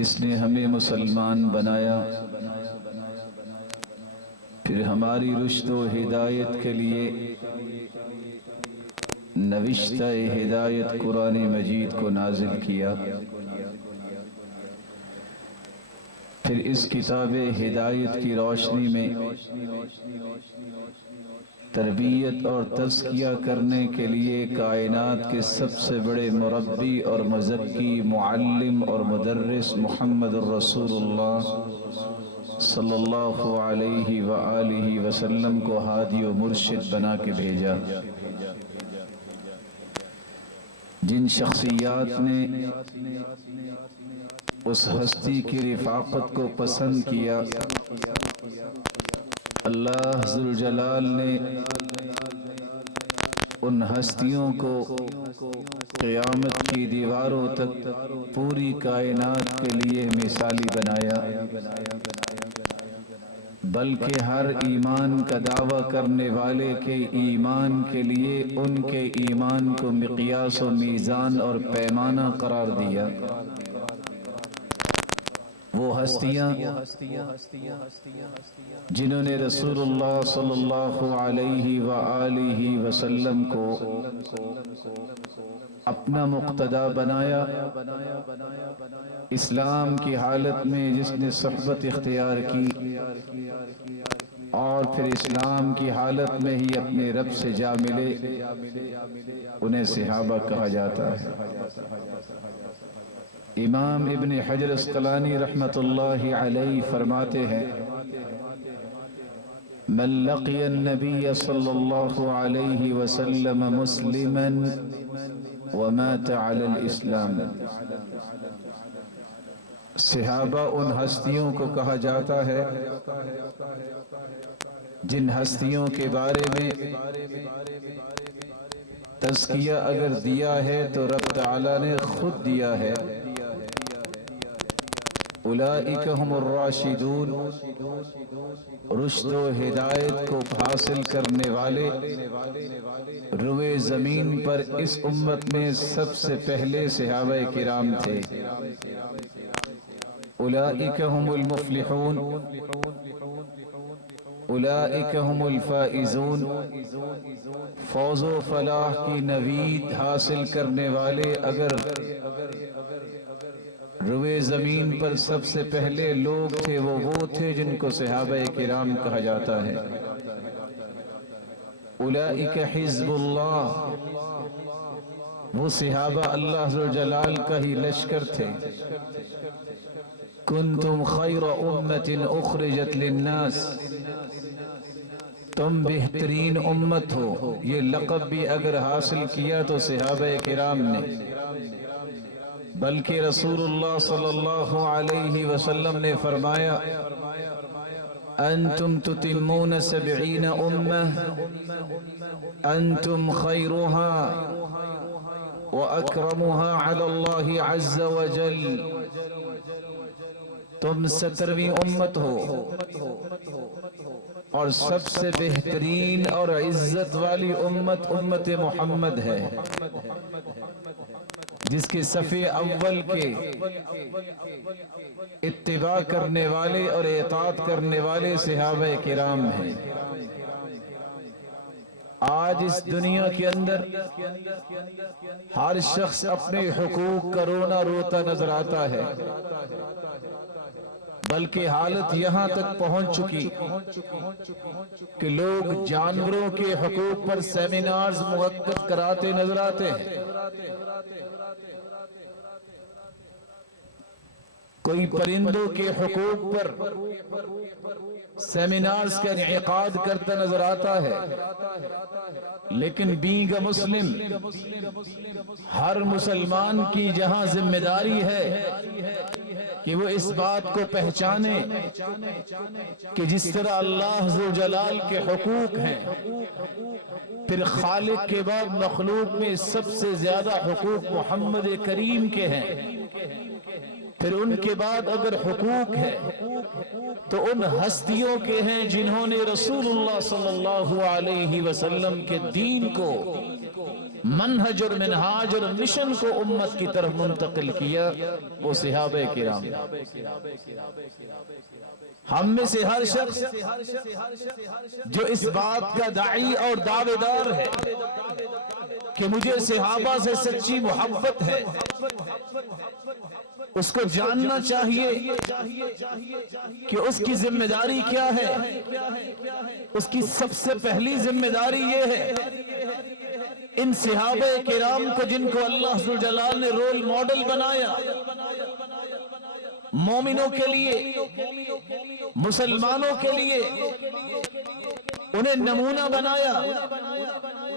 جس نے ہمیں مسلمان بنایا، پھر ہماری رشد و ہدایت کے لیے نوشتہ ہدایت قرآن مجید کو نازل کیا، پھر اس کتاب ہدایت کی روشنی میں تربیت اور تزکیہ کرنے کے لیے کائنات کے سب سے بڑے مربی اور مزکی، معلم اور مدرس محمد الرسول اللہ صلی اللہ علیہ وآلہ وسلم کو ہادی و مرشد بنا کے بھیجا۔ جن شخصیات نے اس ہستی کی رفاقت کو پسند کیا، اللہ ذوالجلال نے ان ہستیوں کو قیامت کی دیواروں تک پوری کائنات کے لیے مثالی بنایا، بلکہ ہر ایمان کا دعویٰ کرنے والے کے ایمان کے لیے ان کے ایمان کو مقیاس و میزان اور پیمانہ قرار دیا۔ وہ ہستیاں جنہوں نے رسول اللہ صلی اللہ علیہ وآلہ وسلم کو اپنا مقتدا بنایا، اسلام کی حالت میں جس نے صحبت اختیار کی اور پھر اسلام کی حالت میں ہی اپنے رب سے جا ملے، انہیں صحابہ کہا جاتا ہے۔ امام ابن حجر اسقلانی رحمت اللہ علیہ فرماتے ہیں، من لقی النبی صلی اللہ علیہ وسلم مسلما ومات علی الاسلام۔ صحابہ ان ہستیوں کو کہا جاتا ہے جن ہستیوں کے بارے میں تزکیہ اگر دیا ہے تو رب تعالی نے خود دیا ہے۔ اولئک ہم الراشدون، رشد و ہدایت کو حاصل کرنے والے روئے زمین پر اس امت میں سب سے پہلے صحابہ کرام تھے۔ اولئک ہم المفلحون، اولئک ہم الفائزون، فوز و فلاح کی نوید حاصل کرنے والے اگر روئے زمین پر سب سے پہلے لوگ تھے وہ تھے جن کو صحابہ کرام کہا جاتا ہے۔ اولئک حزب اللہ، وہ صحابہ اللہ ذوالجلال کا ہی لشکر تھے۔ کنتم خیر امت اخرجت للناس، تم بہترین امت ہو، یہ لقب بھی اگر حاصل کیا تو صحابہ کرام نے، بلکہ رسول اللہ صلی اللہ علیہ وسلم نے فرمایا، انتم تتمون 70 امہ، انتم خیرها واکرمها علی اللہ عز وجل، تم 70ویں امت ہو اور سب سے بہترین اور عزت والی امت امت محمد ہے، جس کے صفِ اول کے اتباع کرنے والے اور اطاعت کرنے والے صحابہ کرام ہیں۔ آج اس دنیا کے اندر ہر شخص اپنے حقوق کا رونا روتا نظر آتا ہے، بلکہ حالت یہاں تک پہنچ چکی کہ لوگ جانوروں کے حقوق پر سیمینارز منعقد کراتے نظر آتے ہیں، کوئی پرندوں کے حقوق پر سیمینارز کا انعقاد کرتا نظر آتا ہے، لیکن بینگ اے مسلم، ہر مسلمان کی جہاں ذمہ داری ہے کہ وہ اس بات کو پہچانے کہ جس طرح اللہ ذوالجلال کے حقوق ہیں، پھر خالق کے بعد مخلوق میں سب سے زیادہ حقوق محمد کریم کے ہیں، پھر ان کے بعد اگر حقوق ہے تو ان ہستیوں کے ہیں جنہوں نے رسول اللہ صلی اللہ علیہ وسلم کے دین کو منہج اور منہاج اور مشن کو امت کی طرف منتقل کیا وہ صحابہ کرام۔ ہم میں سے ہر شخص جو اس بات کا داعی اور دعوے دار ہے کہ مجھے صحابہ سے سچی محبت ہے، اس کو جاننا چاہیے کہ اس کی ذمہ داری کیا ہے۔ اس کی سب سے پہلی ذمہ داری یہ ہے ان صحابہ کرام کو جن کو اللہ ذو الجلال نے رول ماڈل بنایا، مومنوں کے لیے، مسلمانوں کے لیے انہیں نمونہ بنایا،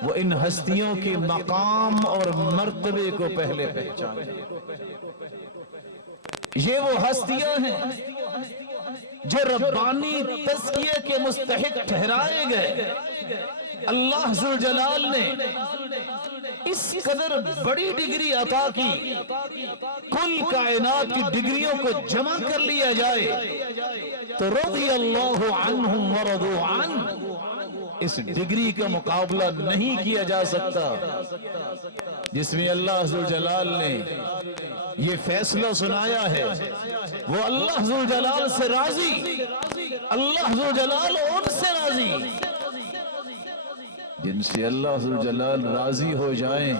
وہ ان ہستیوں کے مقام اور مرتبے کو پہلے پہچانے۔ یہ وہ ہستیاں ہیں جو ربانی تزکیے کے مستحق ٹھہرائے گئے۔ اللہ ذو الجلال نے اس قدر بڑی ڈگری عطا کی، کل کائنات کی ڈگریوں کو جمع کر لیا جائے تو رضی اللہ عنہم ورضوا عنہ، اس ڈگری کا مقابلہ نہیں کیا جا سکتا جس میں اللہ ذو الجلال نے یہ فیصلہ سنایا ہے۔ وہ اللہ ذو الجلال سے راضی، اللہ ذو الجلال ان سے راضی جن سے اللہ ذو الجلال راضی ہو جائیں۔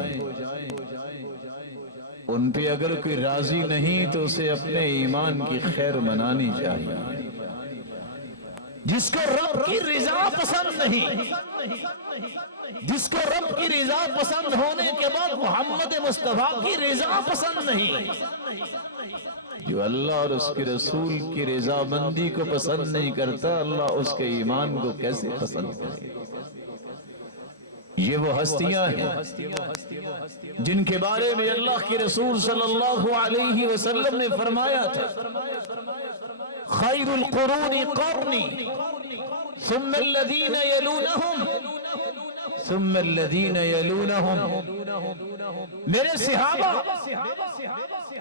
ان پہ اگر کوئی راضی نہیں تو اسے اپنے ایمان کی خیر منانی چاہیے۔ جس کو رب کی رضا پسند نہیں، جس کو رب کی رضا پسند ہونے کے بعد محمد مصطفیٰ کی رضا پسند نہیں، جو اللہ اور اس کے رسول کی رضا مندی کو پسند نہیں کرتا، اللہ اس کے ایمان کو کیسے پسند کرے؟ یہ وہ ہستیاں ہیں جن کے بارے میں اللہ کے رسول صلی اللہ علیہ وسلم نے فرمایا تھا، خیر القرون قرنی ثم الذین یلونہم ثم الذین یلونہم، میرے صحابہ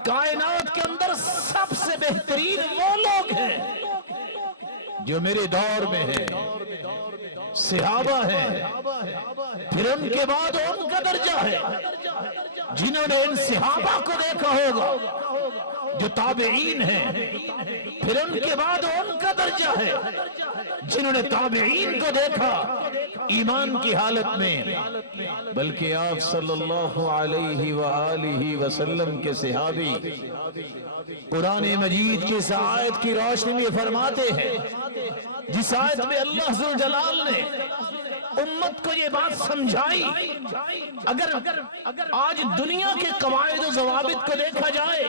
کائنات کے اندر سب سے بہترین وہ لوگ ہیں جو میرے دور میں ہیں، صحابہ ہیں، پھر ان کے بعد ان کا درجہ ہے جنہوں نے ان صحابہ کو دیکھا ہوگا جو تابعین ہیں، پھر ان کے بعد ان کا درجہ ہے جنہوں نے تابعین کو دیکھا ایمان کی حالت میں۔ بلکہ آپ صلی اللہ علیہ وآلہ وسلم کے صحابی قرآن مجید کی اس آیت کی روشنی میں فرماتے ہیں، جس آیت میں اللہ ذو الجلال نے امت کو یہ بات سمجھائی، اگر آج دنیا کے قواعد و ضوابط کو دیکھا جائے،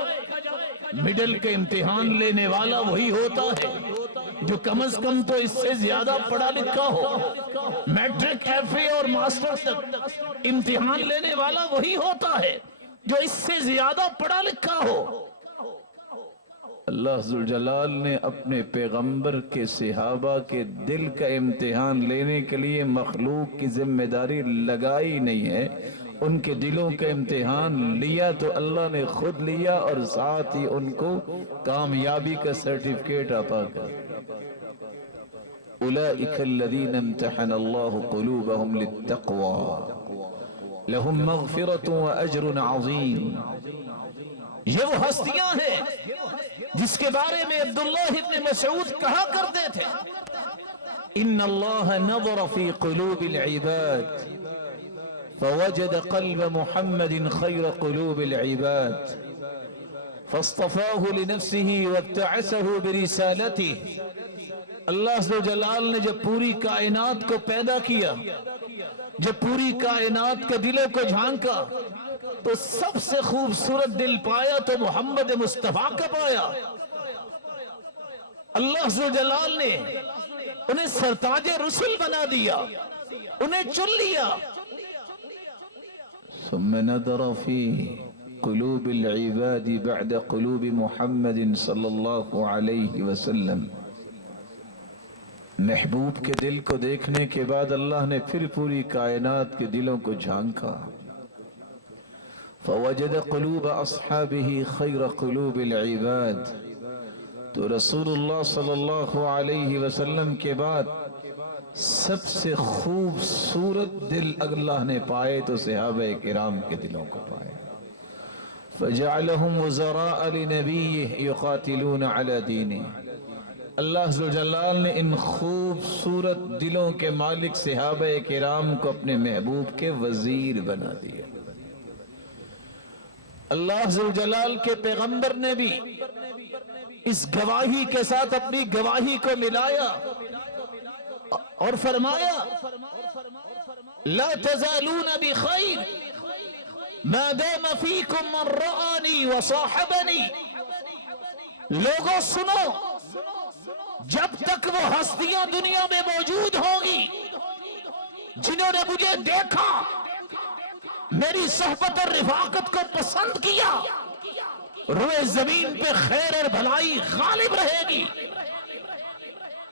مڈل کا امتحان لینے والا وہی ہوتا ہے جو کم از کم تو اس سے زیادہ پڑھا لکھا ہو، میٹرک، ایف اے اور ماسٹر تک امتحان لینے والا وہی ہوتا ہے جو اس سے زیادہ پڑھا لکھا ہو۔ اللہ ذو الجلال نے اپنے پیغمبر کے صحابہ کے دل کا امتحان لینے کے لیے مخلوق کی ذمہ داری لگائی نہیں ہے، ان کے دلوں کا امتحان لیا تو اللہ نے خود لیا اور ساتھ ہی ان کو کامیابی کا سرٹیفکیٹ عطا کر۔ اولئک الذین امتحن اللہ قلوبہم للتقوی لہم مغفرۃ واجر عظیم۔ یہ وہ ہستیاں ہیں جس کے بارے میں عبداللہ ابن مسعود کہا کرتے تھے، ان اللہ نظر فی قلوب العباد فوجد قلب محمد خیر قلوب العباد فاصطفاہ لنفسه وابتعثه برسالته۔ اللہ ذو جلال نے جب پوری کائنات کو پیدا کیا، جب پوری کائنات کے دلوں کو جھانکا تو سب سے خوبصورت دل پایا تو محمد مصطفیٰ کا پایا۔ اللہ ذو جلال نے انہیں سرتاج رسل بنا دیا، انہیں چن لیا۔ ثم نظر في قلوب العباد بعد قلوب محمد صلی اللہ علیہ وسلم، محبوب کے دل کو دیکھنے کے بعد اللہ نے پھر پوری کائنات کے دلوں کو جھانکا، فوجد قلوب اصحابہ خیر قلوب العباد، تو رسول اللہ صلی اللہ علیہ وسلم کے بعد سب سے خوبصورت دل اللہ نے پائے تو صحابہ کرام کے دلوں کو پائے. فجعلهم وزراء لنبيه يقاتلون على دينه. اللہ ذوالجلال نے ان خوبصورت دلوں کے مالک صحابہ کرام کو اپنے محبوب کے وزیر بنا دیا. اللہ ذوالجلال کے پیغمبر نے بھی اس گواہی کے ساتھ اپنی گواہی کو ملایا اور فرمایا لا تزالون بخیر ما دام فیکم من رآنی وصاحبنی. لوگوں سنو، جب تک وہ ہستیاں دنیا میں موجود ہوں گی جنہوں نے مجھے دیکھا، میری صحبت اور رفاقت کو پسند کیا، روئے زمین پہ خیر اور بھلائی غالب رہے گی.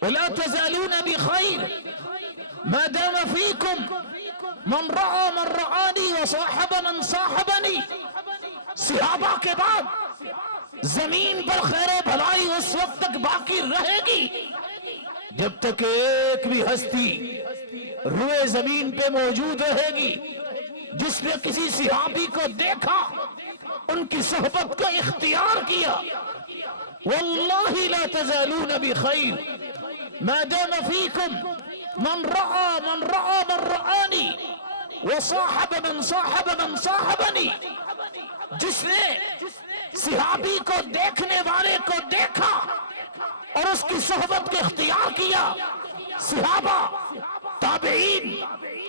وَلَا تَزَالُونَ بِخَيْرٍ مَا دَامَ فِيكُمْ مَنْ رَعَى مَنْ رَعَانِي وَصَاحَبَ مَنْ صَاحَبَنِي. صحابہ کے بعد زمین پر خیر و بھلائی اس وقت تک باقی رہے گی جب تک ایک بھی ہستی روئے زمین پہ موجود رہے گی جس نے کسی صحابی کو دیکھا، ان کی صحبت کو اختیار کیا. واللہ لا تزالون بخیر ما دام فیکم من رعا من رعا من رعانی وصاحب من صاحب من صاحبنی. جس نے صحابی کو دیکھنے والے کو دیکھا اور اس کی صحبت کو اختیار کیا، صحابہ، تابعین،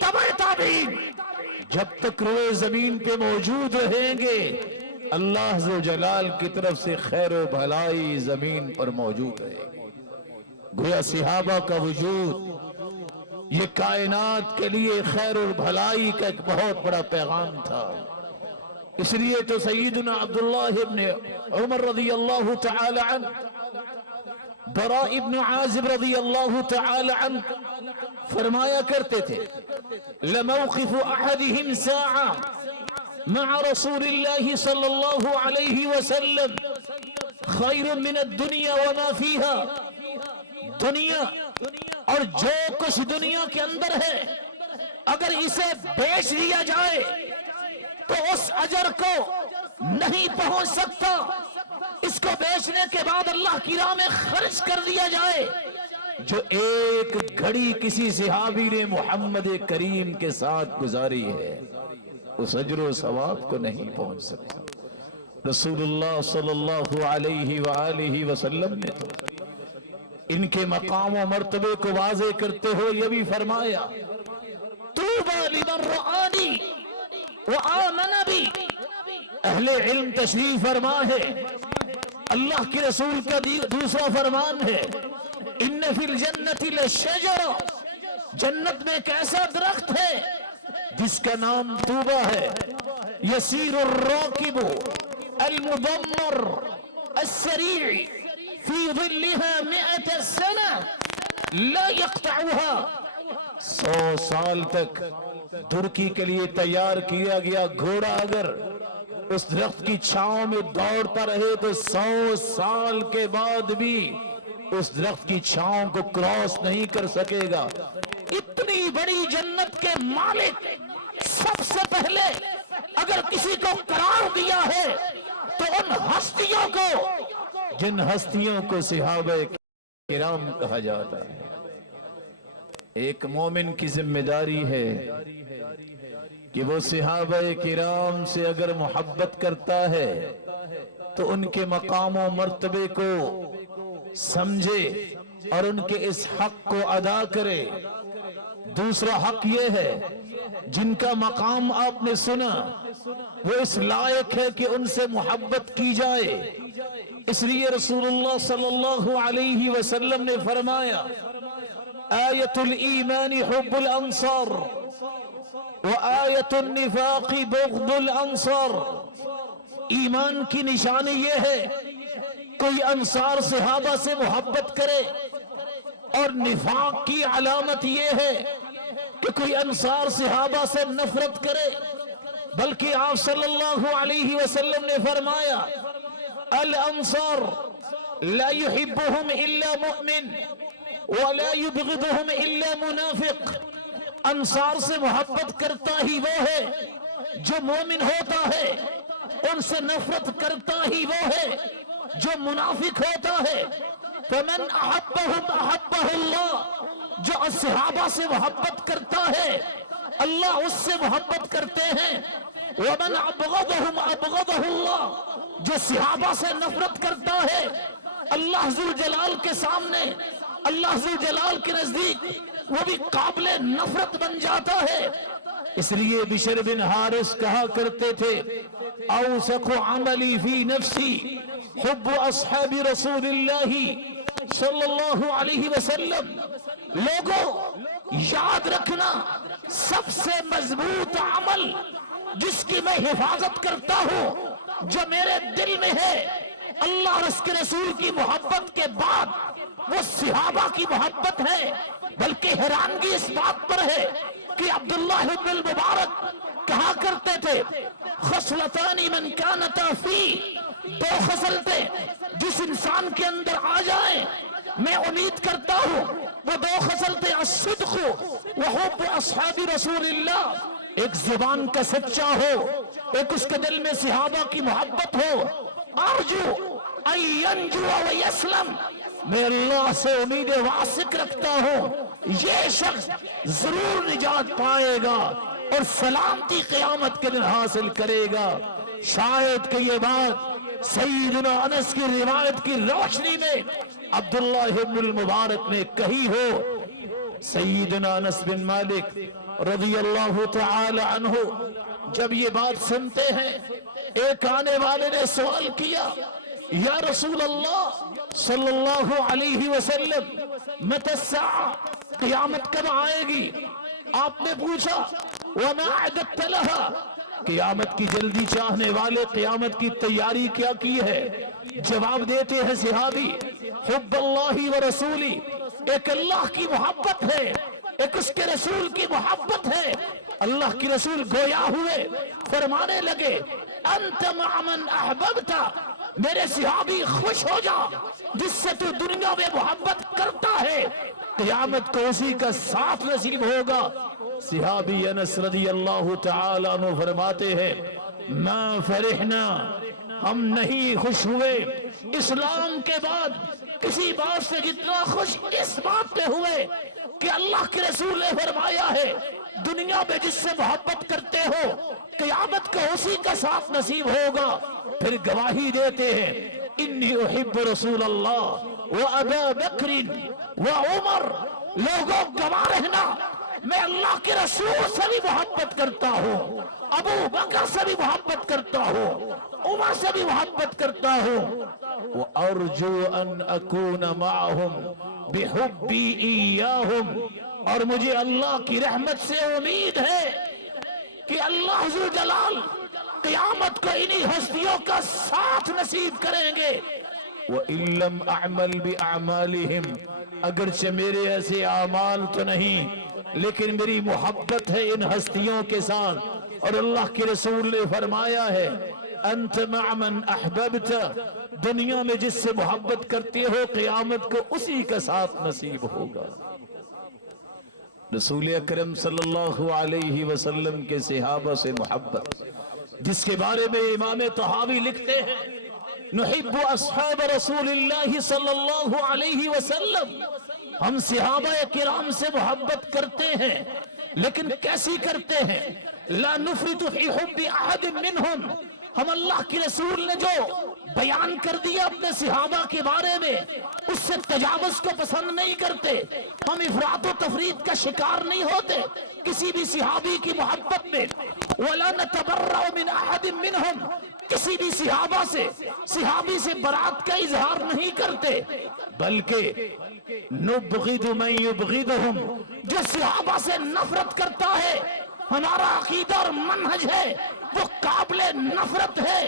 تبع تابعین، جب تک روئے زمین پہ موجود رہیں گے اللہ ذوالجلال کی طرف سے خیر و بھلائی زمین پر موجود رہے گی. گویا صحابہ کا وجود یہ کائنات کے لیے خیر و بھلائی کا ایک بہت بڑا پیغام تھا. اس لیے تو سیدنا عبداللہ ابن عمر رضی اللہ تعالی عنہ، براء ابن عازب رضی اللہ تعالی عنہ فرمایا کرتے تھے لموقف احدهم ساعة مع رسول اللہ صلی اللہ علیہ وسلم خیر من الدنیا وما فیها. دنیا اور جو کچھ دنیا کے اندر ہے اگر اسے بیچ دیا جائے تو اس اجر کو نہیں پہنچ سکتا. اس کو بیچنے کے بعد اللہ کی راہ میں خرچ کر دیا جائے، جو ایک گھڑی کسی صحابی نے محمد کریم کے ساتھ گزاری ہے اس اجر و ثواب کو نہیں پہنچ سکتا. رسول اللہ صلی اللہ علیہ وآلہ وسلم نے تو ان کے مقام و مرتبے کو واضح کرتے ہوئے یہ بھی فرمایا طوبى لمن رآنی وآمن بی. اہل علم تشریف فرما ہے، اللہ کے رسول کا دوسرا فرمان ہے ان فی الجنت لشجرہ. جنت میں ایک ایسا درخت ہے جس کا نام طوبہ ہے. یسیر الراکب المدمر السریع فی ظلها 100 سنہ لا يقطعها. 100 سال تک ترکی کے لیے تیار کیا گیا گھوڑا اگر اس درخت کی چھاؤں میں دوڑتا رہے تو 100 سال کے بعد بھی اس درخت کی چھاؤں کو کراس نہیں کر سکے گا. اتنی بڑی جنت کے مالک سب سے پہلے اگر کسی کو قرار دیا ہے تو ان ہستیوں کو جن ہستیوں کو صحابہ کرام کہا جاتا ہے. ایک مومن کی ذمہ داری ہے کہ وہ صحابہ کرام سے اگر محبت کرتا ہے تو ان کے مقام و مرتبے کو سمجھے اور ان کے اس حق کو ادا کرے. دوسرا حق یہ ہے جن کا مقام آپ نے سنا وہ اس لائق ہے کہ ان سے محبت کی جائے. اس لیے رسول اللہ صلی اللہ علیہ وسلم نے فرمایا آیت الایمان حب الانصار وآیت النفاق بغض الانصار. ایمان کی نشانی یہ ہے کوئی انصار صحابہ سے محبت کرے، اور نفاق کی علامت یہ ہے کہ کوئی انصار صحابہ سے نفرت کرے. بلکہ آپ صلی اللہ علیہ وسلم نے فرمایا الانصار لا يحبهم الا مؤمن وَلَا يُبْغِضُهُمْ إِلَّا مُنَافِقٌ، انصار سے محبت کرتا ہی وہ ہے جو مومن ہوتا ہے، ان سے نفرت کرتا ہی وہ ہے جو منافق ہوتا ہے۔ فَمَنْ أَحَبَّهُمْ أَحَبَّهُ اللَّهُ، جو صحابہ سے محبت کرتا ہے اللہ اس سے محبت کرتے ہیں۔ وَمَنْ أَبْغَضَهُمْ أَبْغَضَهُ اللَّهُ، جو صحابہ سے نفرت کرتا ہے اللہ ذوالجلال کے سامنے، اللہ ذوالجلال کے نزدیک وہ بھی قابل نفرت بن جاتا ہے۔ اس لیے بشر بن حارث کہا کرتے تھے اوثق عملی فی نفسی حب اصحاب رسول اللہ صلی اللہ علیہ وسلم۔ لوگوں یاد رکھنا، سب سے مضبوط عمل جس کی میں حفاظت کرتا ہوں جو میرے دل میں ہے اللہ اور اس کے رسول کی محبت کے بعد وہ صحابہ کی محبت ہے۔ بلکہ حیرانگی اس بات پر ہے کہ عبداللہ بن المبارک کہا کرتے تھے خصلتان من کانتا فی، دو خصلتیں جس انسان کے اندر آ جائیں میں امید کرتا ہوں وہ دو خصلتیں الصدق وحب اصحاب رسول اللہ، ایک زبان کا سچا ہو، ایک اس کے دل میں صحابہ کی محبت ہو۔ ارجو ان ینجو و یسلم، میں اللہ سے امید واسق رکھتا ہوں یہ شخص ضرور نجات پائے گا اور سلامتی قیامت کے دن حاصل کرے گا۔ شاید کہ یہ بات سیدنا انس کی روایت کی روشنی میں عبداللہ بن المبارک نے کہی ہو۔ سیدنا انس بن مالک رضی اللہ تعالی عنہ جب یہ بات سنتے ہیں، ایک آنے والے نے سوال کیا یا رسول اللہ صلی اللہ علیہ وسلم متی الساعہ، قیامت کب آئے گی؟ آپ نے پوچھا وما اعددت لها، قیامت کی جلدی چاہنے والے قیامت کی تیاری کیا کی ہے؟ جواب دیتے ہیں صحابی حب اللہ و رسولی، ایک اللہ کی محبت ہے، ایک اس کے رسول کی محبت ہے۔ اللہ کی رسول گویا ہوئے فرمانے لگے انت مع من احببت، میرے صحابی خوش ہو جا جس سے تو دنیا میں محبت کرتا ہے، قیامت کو اسی کا ساتھ نصیب ہوگا۔ صحابی انس رضی اللہ تعالیٰ عنہ فرماتے ہیں ما فرحنا، ہم نہیں خوش ہوئے اسلام کے بعد کسی بات سے جتنا خوش اس بات پہ ہوئے کہ اللہ کے رسول نے فرمایا ہے دنیا میں جس سے محبت کرتے ہو قیامت کو اسی کا ساتھ نصیب ہوگا۔ پھر گواہی دیتے ہیں انی احب رسول اللہ و ابا بکر و عمر، لوگوں گواہ رہنا میں اللہ کے رسول سے بھی محبت کرتا ہوں، ابو بکر سے بھی محبت کرتا ہوں، عمر سے بھی محبت کرتا ہوں۔ وارجو ان اکون معهم بحبی ایاہم، اور مجھے اللہ کی رحمت سے امید ہے کہ اللہ ذو جلال قیامت کو انہی ہستیوں کا ساتھ نصیب کریں گے۔ وَإِن لَّمْ أَعْمَلْ بِأَعْمَالِهِمْ، اگرچہ میرے ایسے اعمال تو نہیں لیکن میری محبت ہے ان ہستیوں کے ساتھ۔ اور اللہ کے رسول نے فرمایا ہے انت مع من احببت، دنیا میں جس سے محبت کرتے ہو قیامت کو اسی کا ساتھ نصیب ہوگا۔ رسول اکرم صلی اللہ علیہ وسلم کے صحابہ سے محبت، جس کے بارے میں امام طحاوی لکھتے ہیں نحب اصحاب رسول اللہ صلی اللہ علیہ وسلم، ہم صحابہ کرام سے محبت کرتے ہیں لیکن کیسی کرتے ہیں؟ لا نفرط فی حب احد منہم، ہم اللہ کی رسول نے جو بیان کر دیا اپنے صحابہ کے بارے میں اس سے تجاوز کو پسند نہیں کرتے، ہم افراط و تفریط کا شکار نہیں ہوتے کسی بھی صحابی کی محبت میں۔ ولا نتبرأ من احد منہم، کسی بھی صحابی سے برات کا اظہار نہیں کرتے، بلکہ نبغض من یبغضہم، جو صحابہ سے نفرت کرتا ہے ہمارا عقیدہ اور منہج ہے وہ قابل نفرت ہے۔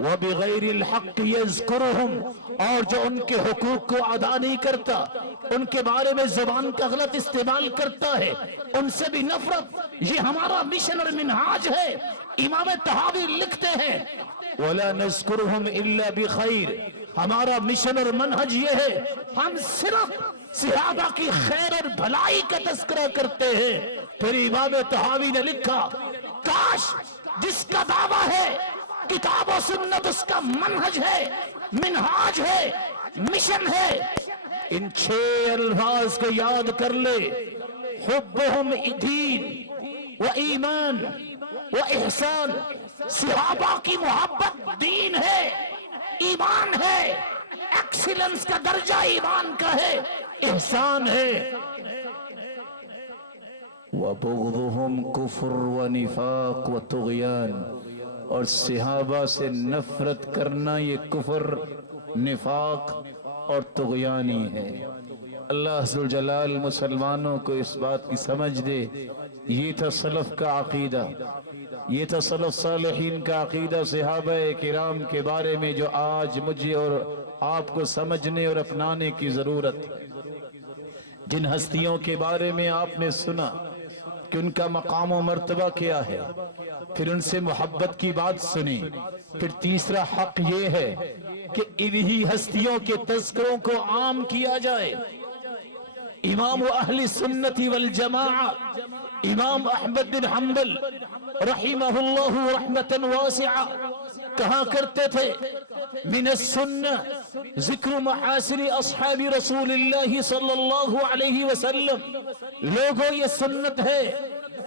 وَبِغَيْرِ الْحَقِّ يَذْكُرُهُمْ، اور جو ان کے حقوق کو ادا نہیں کرتا، ان کے بارے میں زبان کا غلط استعمال کرتا ہے، ان سے بھی نفرت، یہ ہمارا مشن اور منہاج ہے۔ امام طحاوی لکھتے ہیں وَلَا نَذْكُرُهُمْ إِلَّا بِخَيْرٍ، ہمارا مشن اور منہج یہ ہے ہم صرف صحابہ کی خیر اور بھلائی کا تذکرہ کرتے ہیں. پھر امام طحاوی نے لکھا کاش جس کا دعویٰ ہے کتاب و سنت اس کا منہج ہے، منہاج ہے، مشن ہے، ان 6 الفاظ کو یاد کر لے. حبہم دین و ایمان و احسان. صحابہ کی محبت دین ہے، ایمان ہے، ایکسیلنس کا درجہ ایمان کا ہے، احسان ہے. وبغضهم کفر و نفاق و طغیان. اور صحابہ سے نفرت کرنا یہ کفر، نفاق اور طغیانی ہے. اللہ ذوالجلال مسلمانوں کو اس بات کی سمجھ دے. یہ تھا سلف کا عقیدہ، یہ تھا سلف صالحین کا عقیدہ صحابہ کرام کے بارے میں، جو آج مجھے اور آپ کو سمجھنے اور اپنانے کی ضرورت. جن ہستیوں کے بارے میں آپ نے سنا کہ ان کا مقام و مرتبہ کیا ہے، پھر ان سے محبت کی بات سنی. پھر تیسرا حق یہ ہے کہ انہی ہستیوں کے تذکروں کو عام کیا جائے. امام اہل سنت والجماعہ امام احمد بن حنبل رحمہ اللہ رحمتا واسعہ کہا کرتے تھے من السنہ ذکر محاسن اصحاب رسول اللہ صلی اللہ علیہ وسلم. لوگوں یہ سنت ہے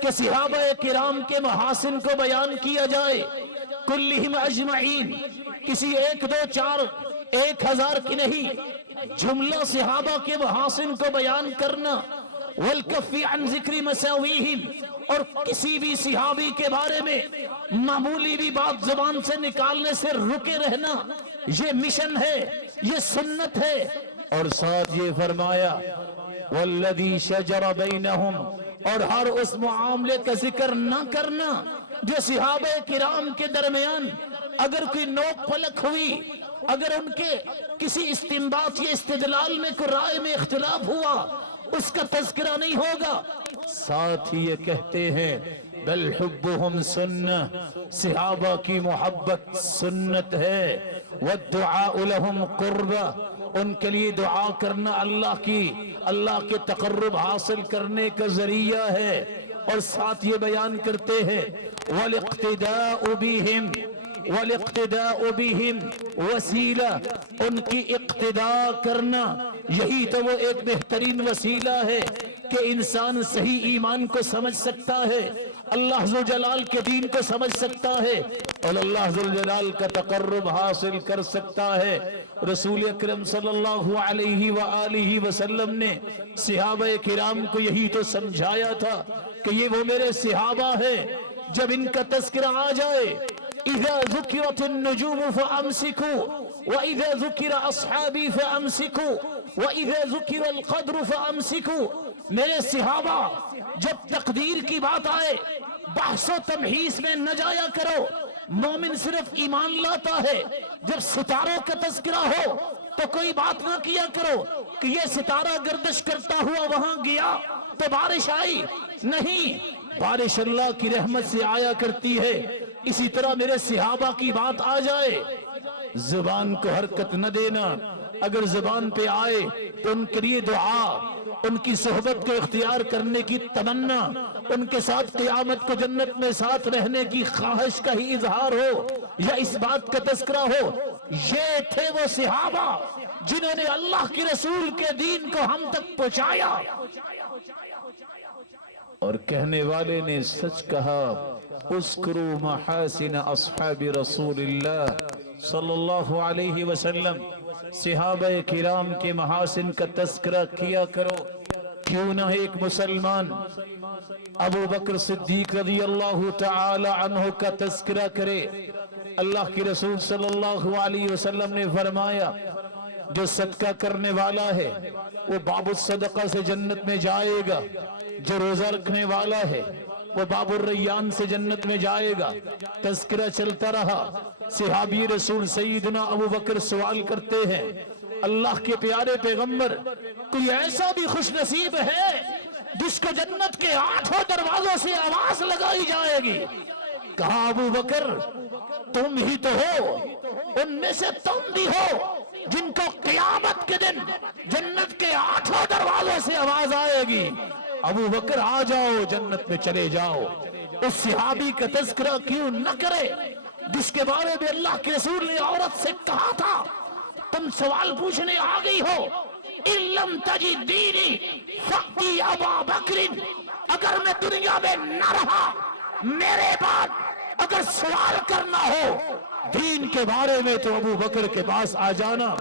کہ صحابہ کرام کے محاسن کو بیان کیا جائے، کلہم اجمعین، کسی 1 2 4 1000 کی نہیں، جملہ صحابہ کے محاسن کو بیان کرنا. والکف عن ذکر مساویہم، اور کسی بھی صحابی کے بارے میں معمولی بھی بات زبان سے نکالنے سے رکے رہنا، یہ مشن ہے، یہ سنت ہے. اور ساتھ یہ فرمایا والذی شجر بینہم، اور ہر اس معاملے کا ذکر نہ کرنا جو صحابہ کرام کے درمیان اگر کوئی نوک پلک ہوئی، اگر ان کے کسی استنباط یا استدلال میں کوئی رائے میں اختلاف ہوا، اس کا تذکرہ نہیں ہوگا. ساتھ ہی یہ کہتے ہیں بل حبہم سنہ، صحابہ کی محبت سنت ہے. والدعاء لہم قربہ، ان کے لیے دعا کرنا اللہ کے تقرب حاصل کرنے کا ذریعہ ہے. اور ساتھ یہ بیان کرتے ہیں والاقتداء بہم، والاقتداء بہم وسیلہ، ان کی اقتداء کرنا یہی تو وہ ایک بہترین وسیلہ ہے کہ انسان صحیح ایمان کو سمجھ سکتا ہے، اللہ ذوالجلال کے دین کو سمجھ سکتا ہے، اور اللہ ذوالجلال کا تقرب حاصل کر سکتا ہے. رسول اکرم صلی اللہ علیہ وآلہ وسلم نے صحابہ کرام کو یہی تو سمجھایا تھا کہ یہ وہ میرے صحابہ ہیں جب ان کا تذکرہ آ جائے اذا ذکرت النجوم فامسکوا واذا ذکر اصحابی فامسکوا واذا ذکر القدر فامسکوا. میرے صحابہ جب تقدیر کی بات آئے بحث و تمحیص میں نہ جایا کرو. مومن صرف ایمان لاتا ہے. جب ستاروں کا تذکرہ ہو تو کوئی بات نہ کیا کرو کہ یہ ستارہ گردش کرتا ہوا وہاں گیا تو بارش آئی. نہیں، بارش اللہ کی رحمت سے آیا کرتی ہے. اسی طرح میرے صحابہ کی بات آ جائے زبان کو حرکت نہ دینا. اگر زبان پہ آئے تو ان کے لیے دعا، ان کی صحبت کو اختیار کرنے کی تمنا، ان کے ساتھ قیامت کو جنت میں ساتھ رہنے کی خواہش کا ہی اظہار ہو یا اس بات کا تذکرہ ہو. یہ تھے وہ صحابہ جنہوں نے اللہ کے رسول کے دین کو ہم تک پہنچایا. اور کہنے والے نے سچ کہا اذکروا محاسن اصحاب رسول اللہ صلی اللہ علیہ وسلم. صحابہ کرام کے محاسن کا تذکرہ کیا کرو. کیوں نہ ایک مسلمان ابو بکر صدیق رضی اللہ تعالی عنہ کا تذکرہ کرے. اللہ کی رسول صلی اللہ علیہ وسلم نے فرمایا جو صدقہ کرنے والا ہے وہ باب الصدقہ سے جنت میں جائے گا، جو روزہ رکھنے والا ہے وہ باب الریان سے جنت میں جائے گا. تذکرہ چلتا رہا. صحابی رسول سیدنا ابو بکر سوال کرتے ہیں اللہ کے پیارے پیغمبر کوئی ایسا بھی خوش نصیب ہے جس کو جنت کے 8 دروازوں سے آواز لگائی جائے گی؟ کہا ابو بکر تم ہی تو ہو، ان میں سے تم بھی ہو. جن کو قیامت کے دن جنت کے 8 دروازے سے آواز آئے گی، ابو بکر آ جاؤ، جنت میں چلے جاؤ، اس صحابی کا تذکرہ کیوں نہ کرے جس کے بارے میں اللہ کے رسول نے عورت سے کہا تھا تم سوال پوچھنے آ گئی ہو، ان لم تجد دینی فقی ابا بکر، اگر میں دنیا میں نہ رہا، میرے بعد اگر سوال کرنا ہو دین کے بارے میں تو ابو بکر کے پاس آ جانا۔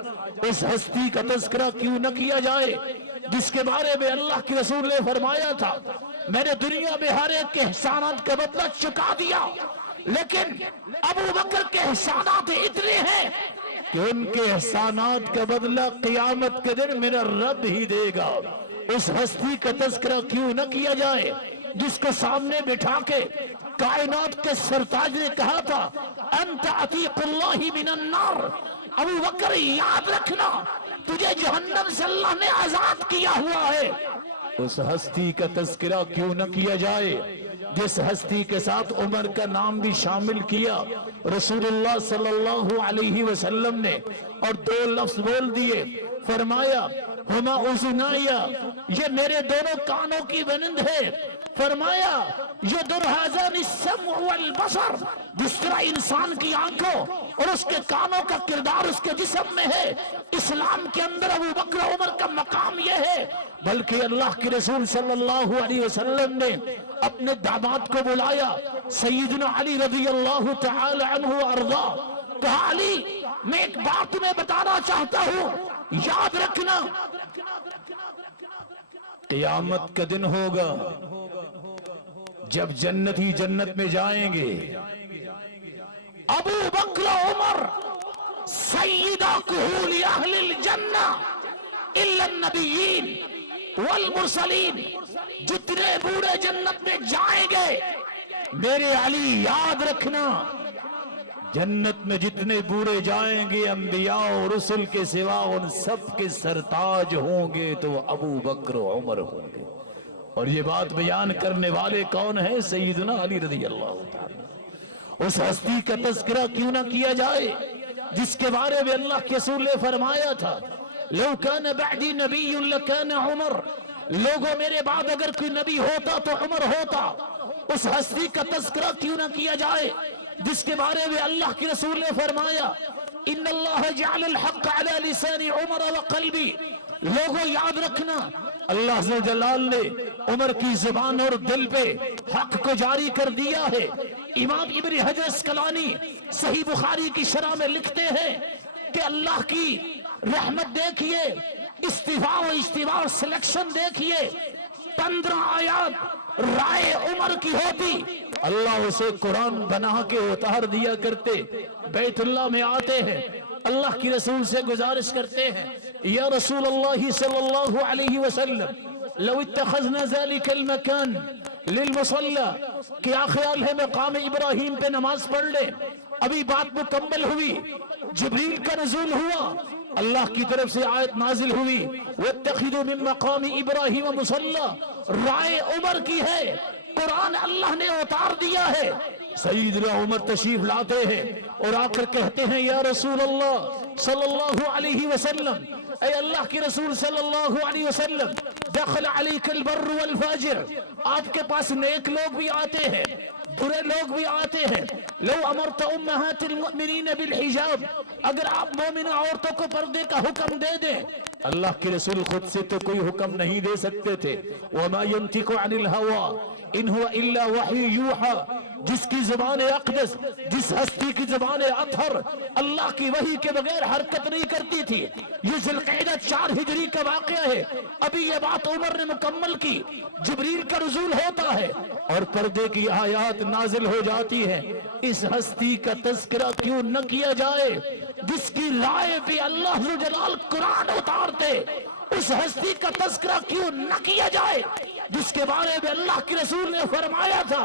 اس ہستی کا تذکرہ کیوں نہ کیا جائے جس کے بارے میں اللہ کے رسول نے فرمایا تھا میں نے دنیا میں ہر ایک کے احسانات کا بدلہ چکا دیا، لیکن ابو بکر کے احسانات اتنے ہیں کہ ان کے احسانات کا بدلہ قیامت کے دن میرا رب ہی دے گا۔ اس ہستی کا تذکرہ کیوں نہ کیا جائے جس کو سامنے بٹھا کے کائنات کے سرتاج نے کہا تھا انت عتیق اللہ من النار، ابو بکر یاد رکھنا تجھے جہنم سے اللہ نے آزاد کیا ہوا ہے۔ اس ہستی کا تذکرہ کیوں نہ کیا جائے جس ہستی کے ساتھ عمر کا نام بھی شامل کیا رسول اللہ صلی اللہ علیہ وسلم نے، اور 2 لفظ بول دیے، فرمایا ہما اذنایا، یہ میرے دونوں کانوں کی بنند ہے، فرمایا یدر ھذان السمع والبصر، جس طرح انسان کی آنکھوں اور اس کے کانوں کا کردار اس کے جسم میں ہے، اسلام کے اندر ابو بکر عمر کا مقام یہ ہے، بلکہ اللہ کے رسول صلی اللہ علیہ وسلم نے اپنے داماد کو بلایا سیدنا علی رضی اللہ تعالی عنہ وارضا، کہا علی میں ایک بات تمہیں بتانا چاہتا ہوں، یاد رکھنا قیامت کا دن ہوگا جب جنتی جنت میں جائیں گے، ابو بکر عمر سیدہ کہول اہل الجنہ الا النبیین والمرسلین، جتنے بوڑھے جنت میں جائیں گے میرے علی یاد رکھنا جنت میں جتنے بوڑھے جائیں گے انبیاء اور رسل کے سوا ان سب کے سرتاج ہوں گے تو وہ ابو بکر عمر ہوں گے۔ اور یہ بات بیان کرنے والے کون ہیں؟ سیدنا علی رضی اللہ تعالی۔ اس ہستی کا تذکرہ کیوں نہ کیا جائے جس کے بارے میں اللہ کے رسول نے فرمایا تھا لو کان بعدی نبی لکان عمر، لوگوں میرے بعد اگر کوئی نبی ہوتا تو عمر ہوتا۔ اس ہستی کا تذکرہ کیوں نہ کیا جائے جس کے بارے میں اللہ کے رسول نے فرمایا ان اللہ جعل الحق علی لسان عمر وقلبی، لوگوں یاد رکھنا اللہ عز و جلال نے عمر کی زبان اور دل پہ حق کو جاری کر دیا ہے۔ امام ابن حجر اسقلانی صحیح بخاری کی شرح میں لکھتے ہیں کہ اللہ کی رحمت دیکھیے، استفاء و اجتباء اور سلیکشن دیکھیے، 15 آیات رائے عمر کی ہوتی اللہ اسے قرآن بنا کے اتار دیا کرتے، بیت اللہ میں آتے ہیں اللہ کی رسول سے گزارش کرتے ہیں یا رسول اللہ صلی اللہ علیہ وسلم لو اتخذنا ذلك المكان للمصلى، کیا خیال ہے مقام ابراہیم پہ نماز پڑھ لے؟ ابھی بات مکمل ہوئی، جبریل کا نزول ہوا، اللہ کی طرف سے آیت نازل ہوئی وَاتَّخِذُوا مِن مَّقَامِ إِبْرَاهِيمَ مُصَلَّى، رائے عمر کی ہے، قرآن اللہ نے اتار دیا ہے۔ سیدنا عمر تشریف لاتے ہیں اور آ کر کہتے ہیں یا رسول اللہ صلی اللہ علیہ وسلم، اے اللہ کی رسول صلی اللہ علیہ وسلم، دخل علیک البر والفاجر، آپ کے پاس نیک لوگ بھی آتے ہیں برے لوگ بھی آتے ہیں، لو امرت امہات المؤمنین بالحجاب، اگر آپ مومنہ عورتوں کو پردے کا حکم دے دیں، اللہ کے رسول خود سے تو کوئی حکم نہیں دے سکتے تھے، وما ينطق عن الهوى ان هو الا وحی یوحى، جس کی زبان اقدس، جس ہستی کی زبان اطہر اللہ کی وحی کے بغیر حرکت نہیں کرتی تھی۔ یہ ذی القعدہ 4 ہجری کا واقعہ ہے، ابھی یہ بات عمر نے مکمل کی، جبریل کا نزول ہوتا ہے اور پردے کی آیات نازل ہو جاتی ہے۔ اس ہستی کا تذکرہ کیوں نہ کیا جائے جس کی رائے پہ اللہ ذو جلال قرآن اتارتے؟ اس ہستی کا تذکرہ کیوں نہ کیا جائے جس کے بارے میں اللہ کے رسول نے فرمایا تھا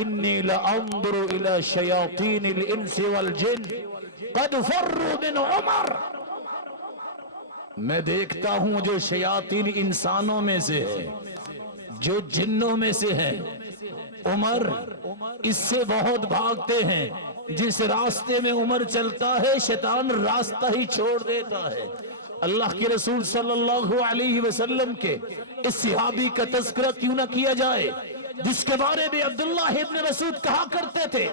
انی لانظر الی شیاطین الانس والجن قد فروا من عمر، میں دیکھتا ہوں جو شیاطین انسانوں میں سے ہے، جو جنوں میں سے ہے، عمر اس سے بہت بھاگتے ہیں، جس راستے میں عمر چلتا ہے شیطان راستہ ہی چھوڑ دیتا ہے۔ اللہ کے رسول صلی اللہ علیہ وسلم کے اس صحابی کا تذکرہ کیوں نہ کیا جائے جس کے بارے میں عبداللہ ابن مسعود کہا کرتے تھے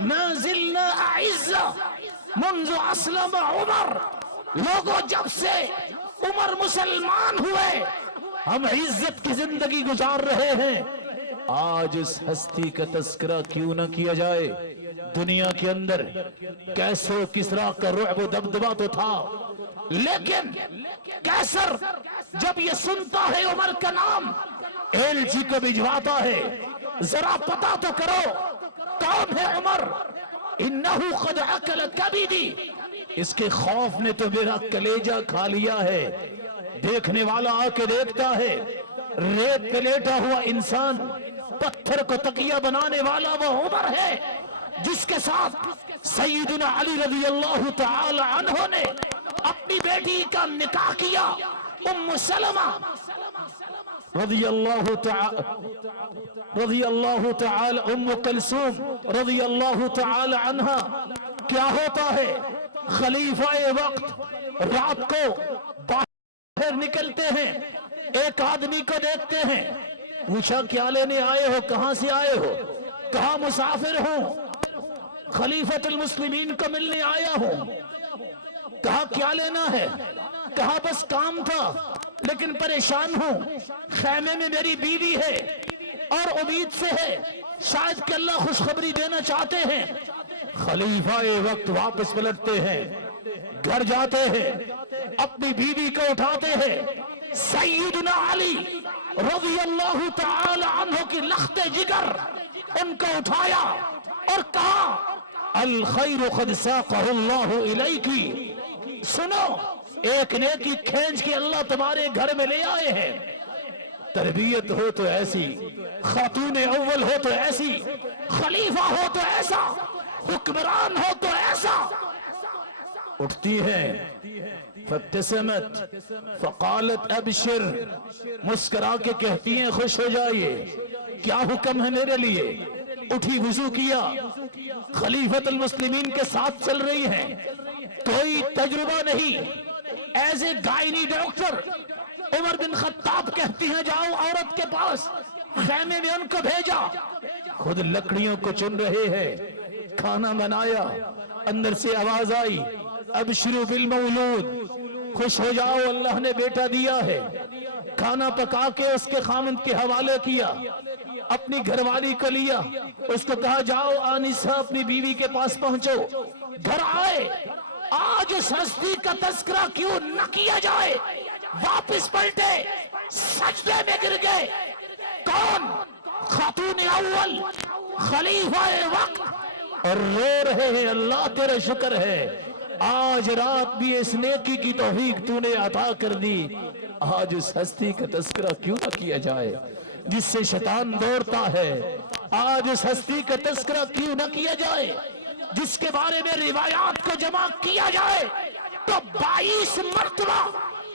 ما زلنا اعزا منذ اسلم عمر، لوگوں جب سے عمر مسلمان ہوئے ہم عزت کی زندگی گزار رہے ہیں۔ آج اس ہستی کا تذکرہ کیوں نہ کیا جائے؟ دنیا کے اندر کیسر و کسریٰ کا رعب و دبدبہ تو تھا، لیکن کیسر جب یہ سنتا ہے عمر کا نام ایلچی کو بھجواتا ہے، ذرا پتا تو کرو کون ہے عمر، انہو قد اکل کبیدی، اس کے خوف نے تو میرا کلیجہ کھا لیا ہے۔ دیکھنے والا آ کے دیکھتا ہے ریت پہ لیٹا ہوا انسان، پتھر کو تکیہ بنانے والا وہ عمر ہے جس کے ساتھ سیدنا علی رضی اللہ تعالی عنہ نے اپنی بیٹی کا نکاح کیا۔ ام سلمہ رضی اللہ تعالی ام کلثوم رضی اللہ تعالی عنہ کیا ہوتا ہے؟ خلیفہ وقت رات کو باہر نکلتے ہیں، ایک آدمی کو دیکھتے ہیں، پوچھا کیا لینے آئے ہو، کہاں سے آئے ہو؟ کہا مسافر ہوں، خلیفۃ المسلمین کو ملنے آیا ہوں۔ کہا کیا لینا ہے؟ کہا بس کام تھا لیکن پریشان ہوں، خیمے میں میری بیوی ہے اور امید سے ہے شاید کہ اللہ خوشخبری دینا چاہتے ہیں۔ خلیفہ وقت واپس پلٹتے ہیں، گھر جاتے ہیں، اپنی بیوی کو اٹھاتے ہیں، سیدنا علی رضی اللہ تعالی عنہ کی لخت جگر ان کو اٹھایا اور کہا الخیر قد ساقہ اللہ الیکی، سنو ایک نیکی کھینچ کے اللہ تمہارے گھر میں لے آئے ہیں۔ تربیت ہو تو ایسی، خاتون اول ہو تو ایسی، خلیفہ ہو تو ایسا، حکمران ہو تو ایسا۔ اٹھتی ہے فابتسمت فقالت ابشر، مسکرا کے کہتی ہیں خوش ہو جائیے، کیا حکم ہے میرے لیے؟ اٹھی وضو کیا، خلیفۃ المسلمین کے ساتھ چل رہی ہیں، کوئی تجربہ نہیں، ایز اے گائنی ڈاکٹر عمر بن خطاب کہتی ہیں جاؤ عورت کے پاس، خیمے میں ان کو بھیجا، خود لکڑیوں کو چن رہے ہیں، کھانا بنایا، اندر سے آواز آئی ابشروا بالمولود، خوش ہو جاؤ اللہ نے بیٹا دیا ہے۔ کھانا پکا کے اس کے خامند کے حوالے کیا، اپنی گھر والی کو لیا، اس کو کہا جاؤ آنسہ اپنی بیوی کے پاس پہنچو، گھر آئے۔ آج اس ہستی کا تذکرہ کیوں نہ کیا جائے؟ واپس پلٹے، سجدے میں گر گئے، کون؟ خاتون اول، خلیفہ وقت، اور رو رہے ہیں اللہ تیرا شکر ہے آج رات بھی اس نیکی کی توفیق تو نے عطا کر دی۔ آج اس ہستی کا تذکرہ کیوں نہ کیا جائے جس سے شیطان دوڑتا ہے؟ آج اس ہستی کا تذکرہ کیوں نہ کیا جائے جس کے بارے میں روایات کو جمع کیا جائے تو 22 مرتبہ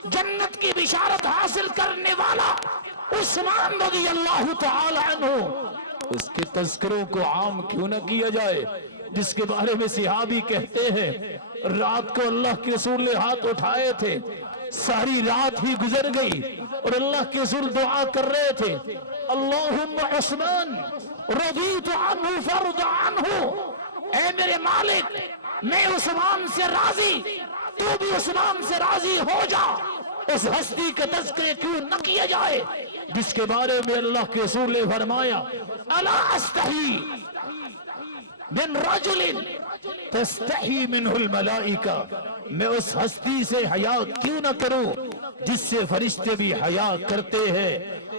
جنت کی بشارت حاصل کرنے والا عثمان رضی اللہ تعالی عنہ، اس کے تذکروں کو عام کیوں نہ کیا جائے جس کے بارے میں صحابی کہتے ہیں رات کو اللہ کے رسول نے ہاتھ اٹھائے تھے، ساری رات ہی گزر گئی اور اللہ کے رسول دعا کر رہے تھے اللہم عثمان رضیت عنہ فرض عنہ، اے میرے مالک میں عثمان سے راضی، تو بھی عثمان سے راضی ہو جا۔ اس ہستی کا تذکرہ کیوں نہ کیا جائے جس کے بارے میں اللہ کے رسول نے فرمایا الا استحی من رجل تستحی منہ الملائکہ، میں اس ہستی سے حیا کیوں نہ کروں جس سے فرشتے بھی حیا کرتے ہیں۔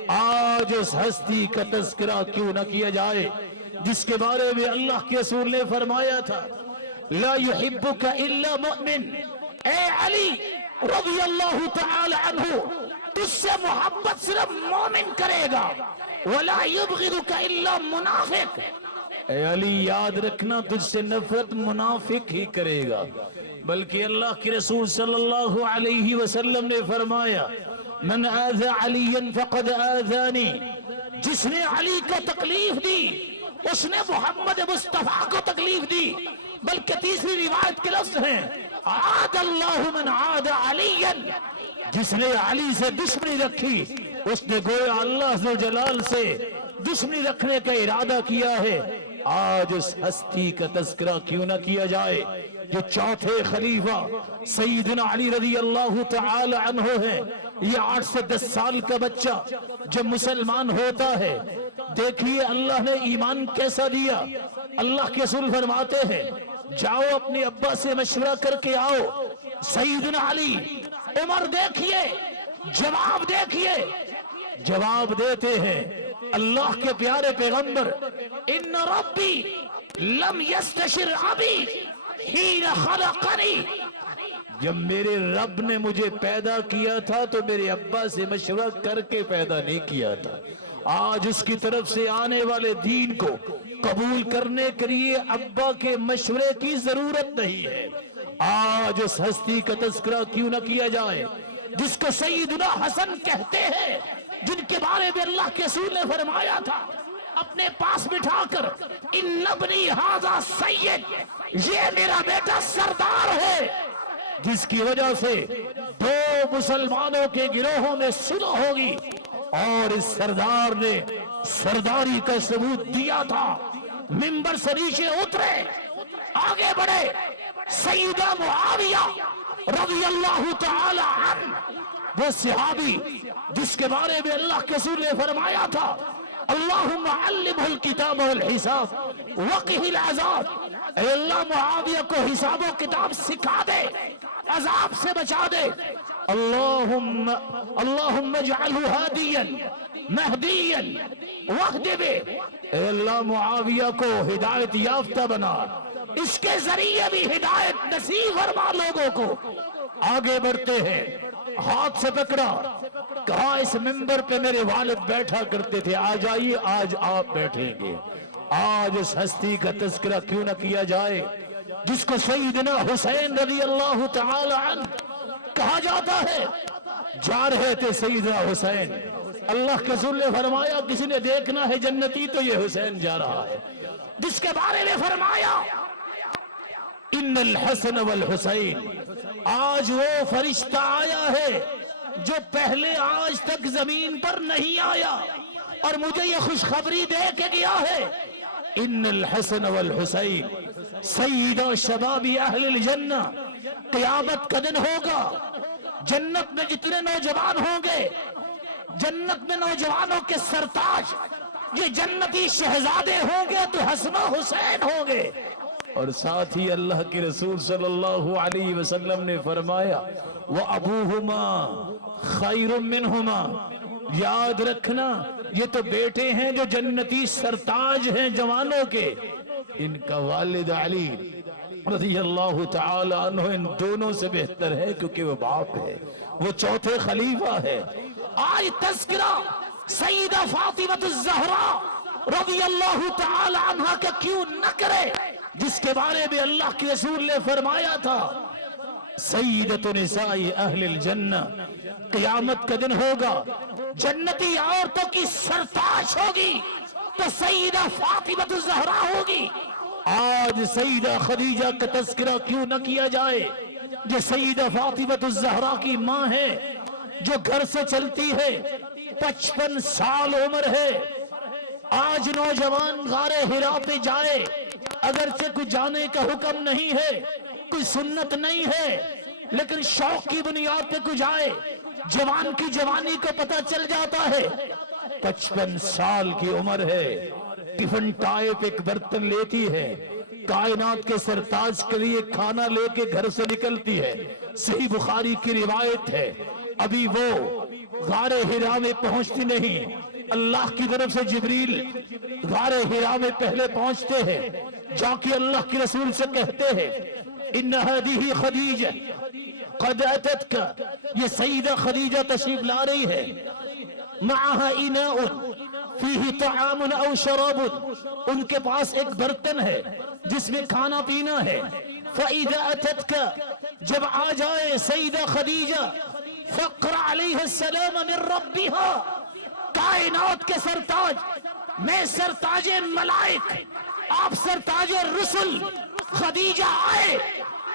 آج اس ہستی کا تذکرہ کیوں نہ کیا جائے جس کے بارے میں اللہ کے رسول نے فرمایا تھا لا يحبك الا مؤمن، اے علی رضی اللہ تعالی عنہ تجھ سے محبت صرف مومن کرے گا، ولا يبغضك الا منافق، اے علی یاد رکھنا تجھ سے نفرت منافق ہی کرے گا۔ بلکہ اللہ کے رسول صلی اللہ علیہ وسلم نے فرمایا من آذى علیا فقد آذانی، جس نے علی کو تکلیف دی اس نے محمد مصطفیٰ کو تکلیف دی۔ بلکہ تیسری روایت کے لفظ ہیں عاد اللہ من عاد علی، جس نے علی سے دشمنی رکھی اس نے گویا اللہ ذو جلال سے دشمنی رکھنے کا ارادہ کیا ہے۔ آج اس ہستی کا تذکرہ کیوں نہ کیا جائے جو چوتھے خلیفہ سیدنا علی رضی اللہ تعالی عنہ ہے۔ یہ 8 سے 10 سال کا بچہ جب مسلمان ہوتا ہے، دیکھیے اللہ نے ایمان کیسا دیا۔ اللہ کے رسول فرماتے ہیں جاؤ اپنے ابا سے مشورہ کر کے آؤ۔ سیدنا علی، عمر دیکھیے، جواب دیکھیے، جواب دیتے ہیں اللہ کے پیارے پیغمبر ان ربی لم یستشر ابی حین خلقنی، جب میرے رب نے مجھے پیدا کیا تھا تو میرے ابا سے مشورہ کر کے پیدا نہیں کیا تھا۔ آج اس کی طرف سے آنے والے دین کو قبول کرنے کے لیے ابا کے مشورے کی ضرورت نہیں ہے۔ آج اس ہستی کا تذکرہ کیوں نہ کیا جائے جس کو سیدنا حسن کہتے ہیں، جن کے بارے میں اللہ کے رسول نے فرمایا تھا اپنے پاس بٹھا کر ان ابنی ھذا سید، یہ میرا بیٹا سردار ہے، جس کی وجہ سے 2 مسلمانوں کے گروہوں میں صلح ہوگی، اور اس سردار نے سرداری کا ثبوت دیا تھا۔ منبر سے نیچے اترے، آگے بڑھے، سیدہ معاویہ رضی اللہ تعالی عنہ، وہ صحابی جس کے بارے میں اللہ کے رسول نے فرمایا تھا اللہم علمہ الکتاب والحساب وقہ العذاب، اے اللہ معاویہ کو حساب و کتاب سکھا دے، عذاب سے بچا دے۔ اللہم اجعلہ ہادیا مہدیا واہد بہ، اے اللہ معاویہ کو ہدایت یافتہ بنا، اس کے ذریعے بھی ہدایت نصیب فرما لوگوں کو۔ آگے بڑھتے ہیں، ہاتھ سے پکڑا، کہا اس منبر پہ میرے والد بیٹھا کرتے تھے، آ جائیے آج آپ بیٹھیں گے۔ آج اس ہستی کا تذکرہ کیوں نہ کیا جائے جس کو سیدنا حسین رضی اللہ تعالی عنہ کہا جاتا ہے۔ جا رہے تھے سیدنا حسین، اللہ کے رسول نے فرمایا کسی نے دیکھنا ہے جنتی تو یہ حسین جا رہا ہے، جس کے بارے میں فرمایا ان الحسن والحسین، آج وہ فرشتہ آیا ہے جو پہلے آج تک زمین پر نہیں آیا اور مجھے یہ خوشخبری دے کے گیا ہے، ان الحسن والحسین سیدہ شباب اہل الجنہ، قیامت کا دن ہوگا، جنت میں جتنے نوجوان ہوں گے، جنت میں نوجوانوں کے سرتاج یہ جنتی شہزادے ہوں گے تو حسن و حسین ہوں گے۔ اور ساتھ ہی اللہ کے رسول صلی اللہ علیہ وسلم نے فرمایا وَأَبُوهُمَا خَيْرٌ مِّنْهُمَا، یاد رکھنا یہ تو بیٹے ہیں جو جنتی سرتاج ہیں جوانوں کے، ان کا والد علی رضی اللہ تعالی عنہ ان دونوں سے بہتر ہے کیونکہ وہ باپ ہے، وہ چوتھے خلیفہ ہے۔ آج تذکرہ سیدہ فاطمہ الزہرا رضی اللہ تعالی عنہ کا کیوں نہ کرے جس کے بارے میں اللہ کے رسول نے فرمایا تھا سیدۃ نساء اہل الجنہ، قیامت کا دن ہوگا، جنتی عورتوں کی سرتاج ہوگی تو سیدہ فاطمہ الزہرا ہوگی۔ آج سیدہ خدیجہ کا تذکرہ کیوں نہ کیا جائے جو سیدہ فاطمہ الزہرا کی ماں ہے، جو گھر سے چلتی ہے، 55 سال عمر ہے۔ آج نوجوان غار حرا پہ جائے، اگرچہ کوئی جانے کا حکم نہیں ہے، کوئی سنت نہیں ہے، لیکن شوق کی بنیاد پہ کوئی جائے، جوان کی جوانی کو پتہ چل جاتا ہے۔ 55 سال کی عمر ہے، ٹفن ٹائپ ایک برتن لیتی ہے، کائنات کے سرتاج کے لیے کھانا لے کے گھر سے نکلتی ہے۔ صحیح بخاری کی روایت ہے، ابھی وہ غار حرا میں پہنچتی نہیں، اللہ کی طرف سے جبریل غار حرا میں پہلے پہنچتے ہیں، جا کے اللہ کے رسول سے کہتے ہیں ان هذه خدیجہ قد اتتک، یہ سیدہ خدیجہ تشریف لا رہی ہے، معها اناء فیہ طعام او شراب، ان کے پاس ایک برتن ہے جس میں کھانا پینا ہے۔ فاذا اتتک، جب آ جائے سیدہ خدیجہ، فقرأ علیہ السلام من ربها، کائنات کے سرتاج، میں سرتاج ملائک، آپ سرتاج رسل، خدیجہ آئے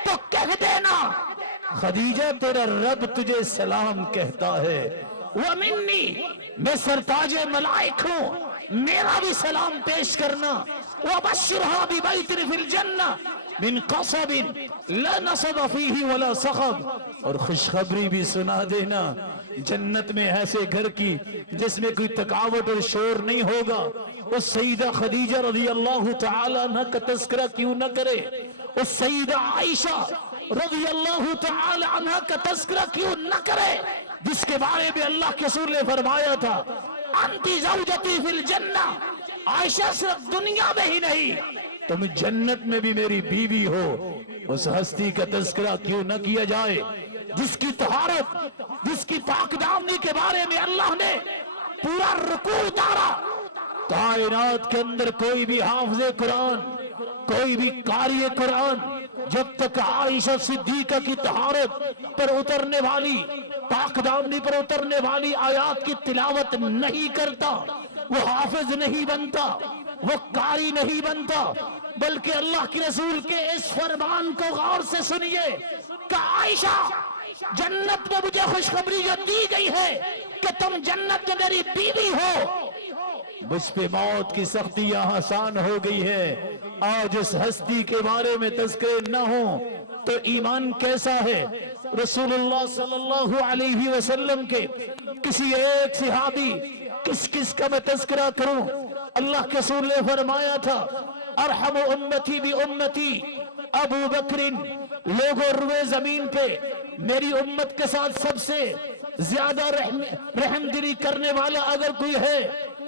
تو کہہ دینا خدیجہ تیرا رب تجھے سلام کہتا ہے، وَمِنِّي میں سرتاج ملائک ہوں، میرا بھی سلام پیش کرنا، وَبَشِّرْهَا بِبَيْتٍ فِي الْجَنَّةِ من قصب لا نصب فيه ولا صخب، اور خوشخبری بھی سنا دینا جنت میں ایسے گھر کی جس میں کوئی تکاوٹ اور شور نہیں ہوگا۔ اس سیدہ خدیجہ رضی اللہ تعالی عنہ کا تذکرہ کیوں نہ کرے، اس سیدہ عائشہ رضی اللہ تعالی عنہ کا تذکرہ کیوں نہ کرے جس کے بارے میں اللہ کے رسول نے فرمایا تھا انتی زوجتی فی الجنہ، عائشہ صرف دنیا میں ہی نہیں تم جنت میں بھی میری بیوی ہو۔ اس ہستی کا تذکرہ کیوں نہ کیا جائے جس کی طہارت، جس کی پاک دامنی کے بارے میں اللہ نے پورا رکوع اتارا۔ کائنات کے اندر کوئی بھی حافظ قرآن، کوئی بھی قاری قرآن جب تک عائشہ صدیقہ کی طہارت پر اترنے والی، پاک دامنی پر اترنے والی آیات کی تلاوت نہیں کرتا وہ حافظ نہیں بنتا، وہ قاری نہیں بنتا، بلکہ اللہ کے رسول کے اس فرمان کو غور سے سنیے کہ عائشہ جنت میں مجھے خوشخبری جو دی گئی ہے کہ تم جنت میں میری بیوی ہو، مجھ پہ موت کی سختی یہاں آسان ہو گئی ہے۔ آج اس ہستی کے بارے میں تذکرے نہ ہوں تو ایمان کیسا ہے؟ رسول اللہ صلی اللہ علیہ وسلم کے کسی ایک صحابی، کس کا میں تذکرہ کروں؟ اللہ کے رسول نے فرمایا تھا ارحم امتی بی امتی ابو بکر، لوگوں روئے زمین پہ میری امت کے ساتھ سب سے زیادہ رحم دلی کرنے والا اگر کوئی ہے،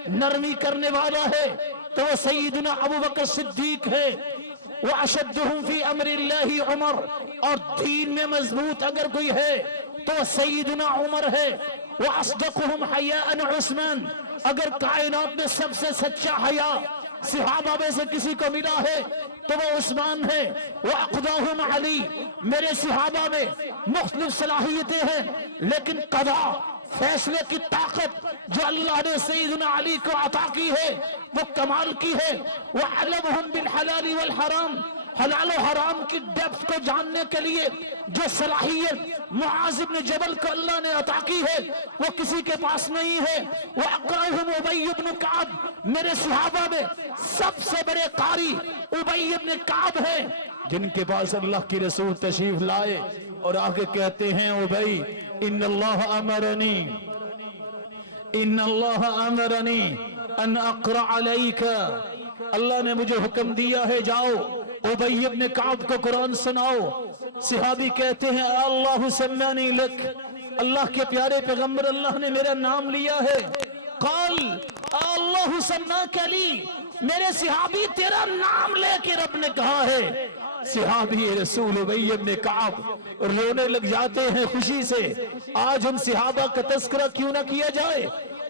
نرمی کرنے والا ہے تو وہ سیدنا ابو بکر صدیق ہے۔ واشدہم فی امر اللہ عمر، اور دین میں مضبوط اگر کوئی ہے تو وہ سیدنا عمر ہے۔ واصدقہم حیاء عثمان، اگر کائنات میں سب سے سچا حیا صحابہ میں سے کسی کو ملا ہے تو وہ عثمان ہے۔ وَأَقْضَاهُمْ عَلِي، میرے صحابہ میں مختلف صلاحیتیں ہیں لیکن قضا، فیصلے کی طاقت جو اللہ نے سیدنا علی کو عطا کی ہے وہ کمال کی ہے۔ وَعَلَمُهُمْ بِالْحَلَالِ وَالْحَرَامِ، حلال و حرام کی ڈیپتھ کو جاننے کے لیے جو صلاحیت معاذ بن جبل کو اللہ نے عطا کی ہے وہ کسی کے پاس نہیں ہے۔ وَأَقْرَأُهُمْ أُبَيُّ بْنُ كَعْبٍ، میرے صحابہ میں سب سے بڑے قاری ابی بن کعب ہے جن کے پاس اللہ کی رسول تشریف لائے اور آگے کہتے ہیں ابی ان اللہ امرنی ان اقرأ علیک، اللہ نے مجھے حکم دیا ہے جاؤ ابی بن کعب کو قرآن سناؤ۔ صحابی کہتے ہیں اللہ سمانی لک، اللہ کے پیارے پیغمبر اللہ نے میرا نام لیا ہے۔ قال اللہ سماک لی، میرے صحابی تیرا نام لے کے رب نے کہا ہے۔ صحابی رسول ابی بن کعب رونے لگ جاتے ہیں خوشی سے۔ آج ان صحابہ کا تذکرہ کیوں نہ کیا جائے؟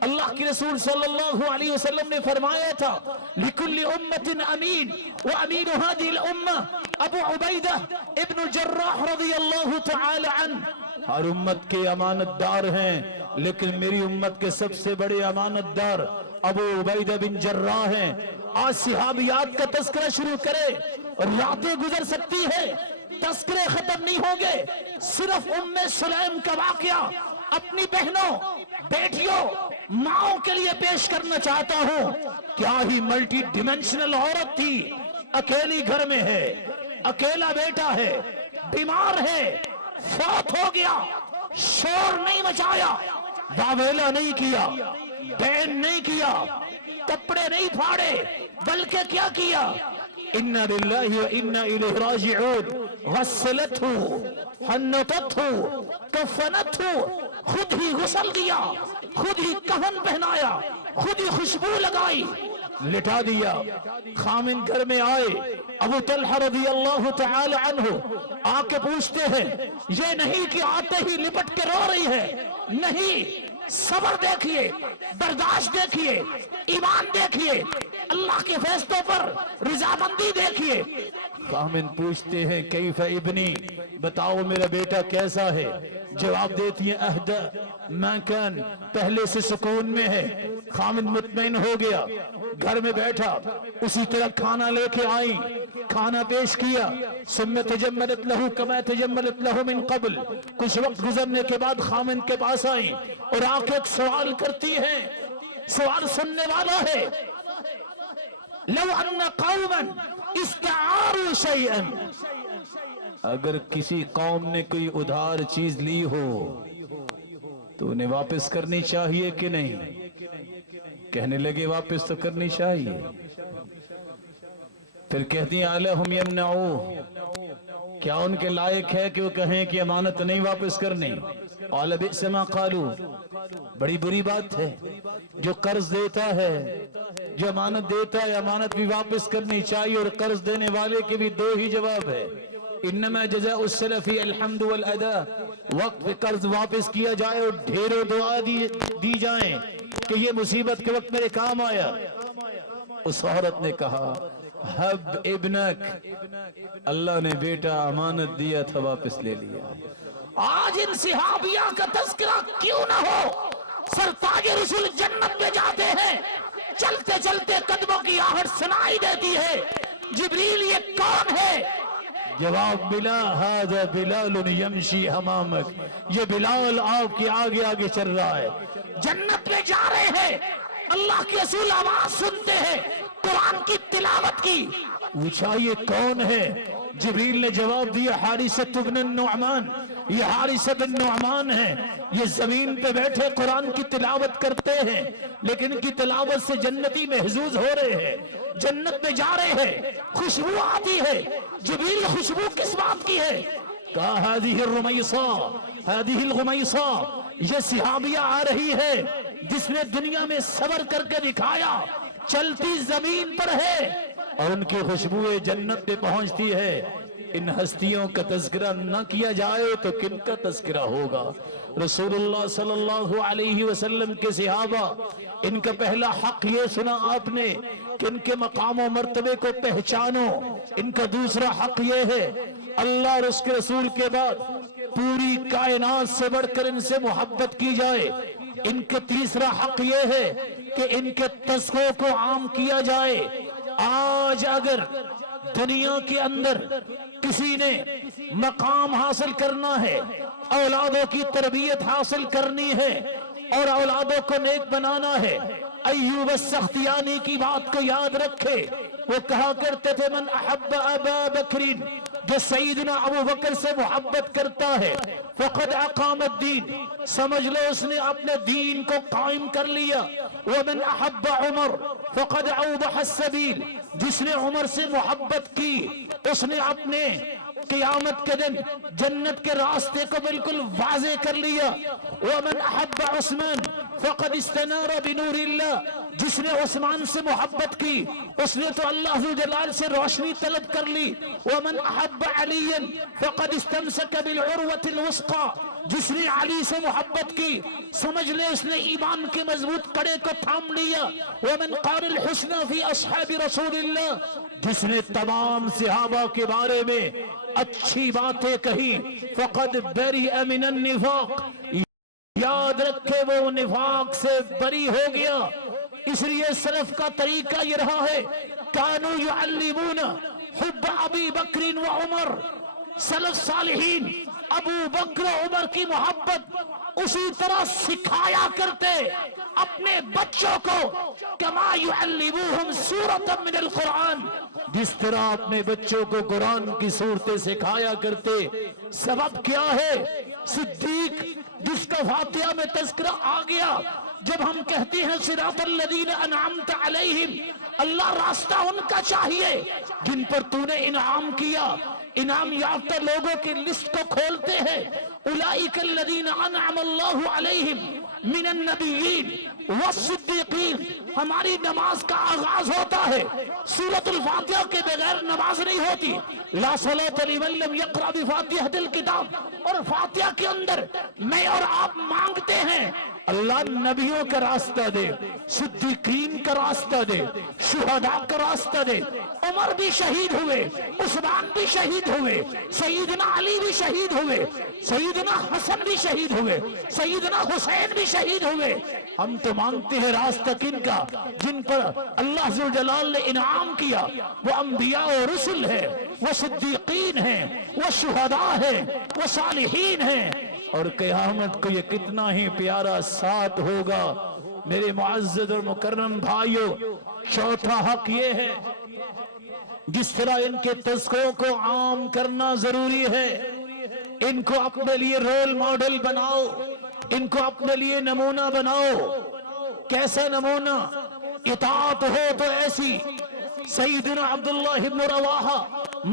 اللہ کے رسول صلی اللہ علیہ وسلم نے فرمایا تھا لِكُلِّ أُمَّةٍ أَمِينٌ وَأَمِينُ هَذِهِ الْأُمَّةِ ابو عبیدہ ابن الجراح رضی اللہ تعالی عنہ۔ ہر امت کے امانت دار ہیں لیکن میری امت کے سب سے بڑے امانت دار ابو عبیدہ بن جراح ہیں۔ آج صحابیات کا تذکرہ شروع کرے اور راتیں گزر سکتی ہے، تذکرے ختم نہیں ہوں گے۔ صرف ام سلیم کا واقعہ اپنی بہنوں، بیٹیوں، ماؤں کے لیے پیش کرنا چاہتا ہوں۔ کیا ہی ملٹی ڈیمنشنل عورت تھی، اکیلی گھر میں ہے، اکیلا بیٹا ہے، بیمار ہے، فوت ہو گیا، شور نہیں مچایا، واویلا نہیں کیا، بین نہیں کیا، کپڑے نہیں پھاڑے، بلکہ کیا کیا؟ اِنَّا لِلَّهِ وَإِنَّا إِلَيْهِ رَاجِعُونَ، غسلته، حنطته، کفنته، خود ہی غسل دیا، خود ہی کفن پہنایا، خود ہی خوشبو لگائی، لٹا دیا۔ خامن گھر میں آئے، ابو طلحہ رضی اللہ تعالی عنہ آ کے پوچھتے ہیں، یہ نہیں کہ آتے ہی لپٹ کے رو رہی ہے، نہیں، صبر دیکھیے، برداشت دیکھیے، ایمان دیکھیے، اللہ کے فیصلوں پر رضامندی دیکھیے۔ خامن پوچھتے ہیں کیف ابنی، بتاؤ میرا بیٹا کیسا ہے؟ جواب دیتی ہیں اہدہ ما کان، پہلے سے سکون میں ہے۔ خامن مطمئن ہو گیا، گھر میں بیٹھا، اسی طرح کھانا لے کے آئیں، کھانا پیش کیا، ثم تجملت له كما تجملت له من قبل، کچھ وقت گزرنے کے بعد خامن کے پاس آئی اور آ کے ایک سوال کرتی ہے، سوال سننے والا ہے، لو ان قوما استعاروا شيئا، اگر کسی قوم نے کوئی ادھار چیز لی ہو تو انہیں واپس کرنی چاہیے کہ نہیں؟ کہنے لگے واپس تو کرنی چاہیے۔ پھر کہتی ہیں الہم یمنعوہ، کیا ان کے لائق ہے کہ وہ کہیں کہ امانت نہیں واپس کرنی؟ قال بئس ما قالوا، بڑی بری بات ہے، جو قرض دیتا ہے، جو امانت دیتا ہے، امانت بھی واپس کرنی چاہیے، اور قرض دینے والے کے بھی دو ہی جواب ہے، انما جزاء السلف الحمد والاداء، وقت پہ قرض واپس کیا جائے اور ڈھیروں دعا دی جائیں کہ یہ مصیبت کے وقت میرے کام آیا۔ اس عورت نے کہا حب ابنک، اللہ نے بیٹا امانت دیا تھا واپس لے لیا۔ آج ان صحابیہ کا تذکرہ کیوں نہ ہو؟ سرتاج رسول جنت میں جاتے ہیں، چلتے چلتے قدموں کی آہٹ سنائی دیتی ہے، جبریل یہ کون ہے؟ جواب ملا ھذا بلال یمشی امامک، یہ بلال آپ کے آگے آگے چل رہا ہے۔ جنت میں جا رہے ہیں، اللہ کے رسول آواز سنتے ہیں قرآن کی تلاوت کی، پوچھا یہ کون ہے؟ جبریل نے جواب دیا حارثۃ بن النعمان، یہ حارثہ بن نعمان ہے، یہ زمین پہ بیٹھے قرآن کی تلاوت کرتے ہیں، لیکن ان کی تلاوت سے جنتی محظوظ ہو رہے ہیں، جنت میں جا رہے ہیں، خوشبو آتی ہے۔ جبریل خوشبو کس بات کی ہے؟ کہا ہذہ الرمیصہ، ہذہ الغمیصہ، یہ صحابیہ آ رہی ہے جس نے دنیا میں صبر کر کے دکھایا، چلتی زمین پر ہے، اور ان کی خوشبو جنت پہ پہنچتی ہے۔ ان ہستیوں کا تذکرہ نہ کیا جائے تو کن کا تذکرہ ہوگا؟ رسول اللہ صلی اللہ علیہ وسلم کے صحابہ، ان کا پہلا حق یہ سنا آپ نے کہ ان کے مقام و مرتبے کو پہچانو۔ ان کا دوسرا حق یہ ہے اللہ اور اس کے رسول کے بعد پوری کائنات سے بڑھ کر ان سے محبت کی جائے۔ ان کا تیسرا حق یہ ہے کہ ان کے تذکروں کو عام کیا جائے۔ آج اگر دنیا کے اندر کسی نے مقام حاصل کرنا ہے، اولادوں کی تربیت حاصل کرنی ہے اور اولادوں کو نیک بنانا ہے، ایوب السختیانی کی بات کو یاد رکھے، وہ کہا کرتے تھے من احب ابا بکرین، جو سیدنا ابو بکر سے محبت کرتا ہے فقد اقام الدین، سمجھ لو اس نے اپنے دین کو قائم کر لیا۔ ومن احب عمر فقد اوضح السبیل، جس نے عمر سے محبت کی اس نے اپنے قیامت کے دن جنت کے راستے کو بالکل واضح کر لیا۔ ومن احب عثمان فقد استنار بنور اللہ، جس نے عثمان سے محبت کی اس نے تو اللہ ذو جلال سے روشنی طلب کر لی۔ ومن احب علی فقد استمسک بالعروۃ الوثقی، جس نے علی سے محبت کی سمجھ لے اس نے ایمان کے مضبوط کڑے کو تھام لیا۔ ومن قال الحسنى فی اصحاب رسول اللہ، جس نے تمام صحابہ کے بارے میں اچھی باتیں کہی فقد برئ من النفاق، یاد رکھے وہ نفاق سے بری ہو گیا۔ اس لیے سلف کا طریقہ یہ رہا ہے کانوا یعلمون حب ابی بکر و عمر، سلف صالحین ابو بکر و عمر کی محبت اسی طرح سکھایا کرتے اپنے بچوں کو، کما یعلموہم سورۃ من القرآن، جس طرح اپنے بچوں کو قرآن کی صورتیں سکھایا کرتے۔ سبب کیا ہے؟ صدیق جس کا فاتحہ میں تذکرہ آ گیا، جب ہم کہتے ہیں صراط الذین انعمت علیہم، اللہ راستہ ان کا چاہیے جن پر تو نے انعام کیا۔ انعام یافتہ لوگوں کی لسٹ کو کھولتے ہیں، اولئک الذین انعم اللہ علیہم من النبیین والصدیقین۔ ہماری نماز کا آغاز ہوتا ہے سورۃ الفاتحہ کے بغیر نماز نہیں ہوتی، لا صلاۃ لمن لم یقرأ بفاتحۃ الکتاب، اور فاتحہ کے اندر میں اور آپ مانگتے ہیں اللہ نبیوں کا راستہ دے، صدیقین کا راستہ دے، شہداء کا راستہ دے۔ عمر بھی شہید ہوئے، عثمان بھی شہید ہوئے، سیدنا علی بھی شہید ہوئے، سیدنا حسن بھی شہید ہوئے، سیدنا حسین بھی شہید ہوئے۔ ہم تو مانگتے ہیں راستہ کن کا؟ جن پر اللہ ذوالجلال نے انعام کیا، وہ انبیاء و رسل ہیں، وہ صدیقین ہیں، وہ شہداء ہیں، وہ صالحین ہیں۔ اور قیامت کو یہ کتنا ہی پیارا ساتھ ہوگا۔ میرے معزز اور مکرم بھائیوں، چوتھا حق یہ ہے، جس طرح ان کے تذکروں کو عام کرنا ضروری ہے، ان کو اپنے لیے رول ماڈل بناؤ، ان کو اپنے لیے نمونہ بناؤ۔ کیسا نمونہ؟ اطاعت ہو تو ایسی۔ سیدنا عبداللہ ابن رواحہ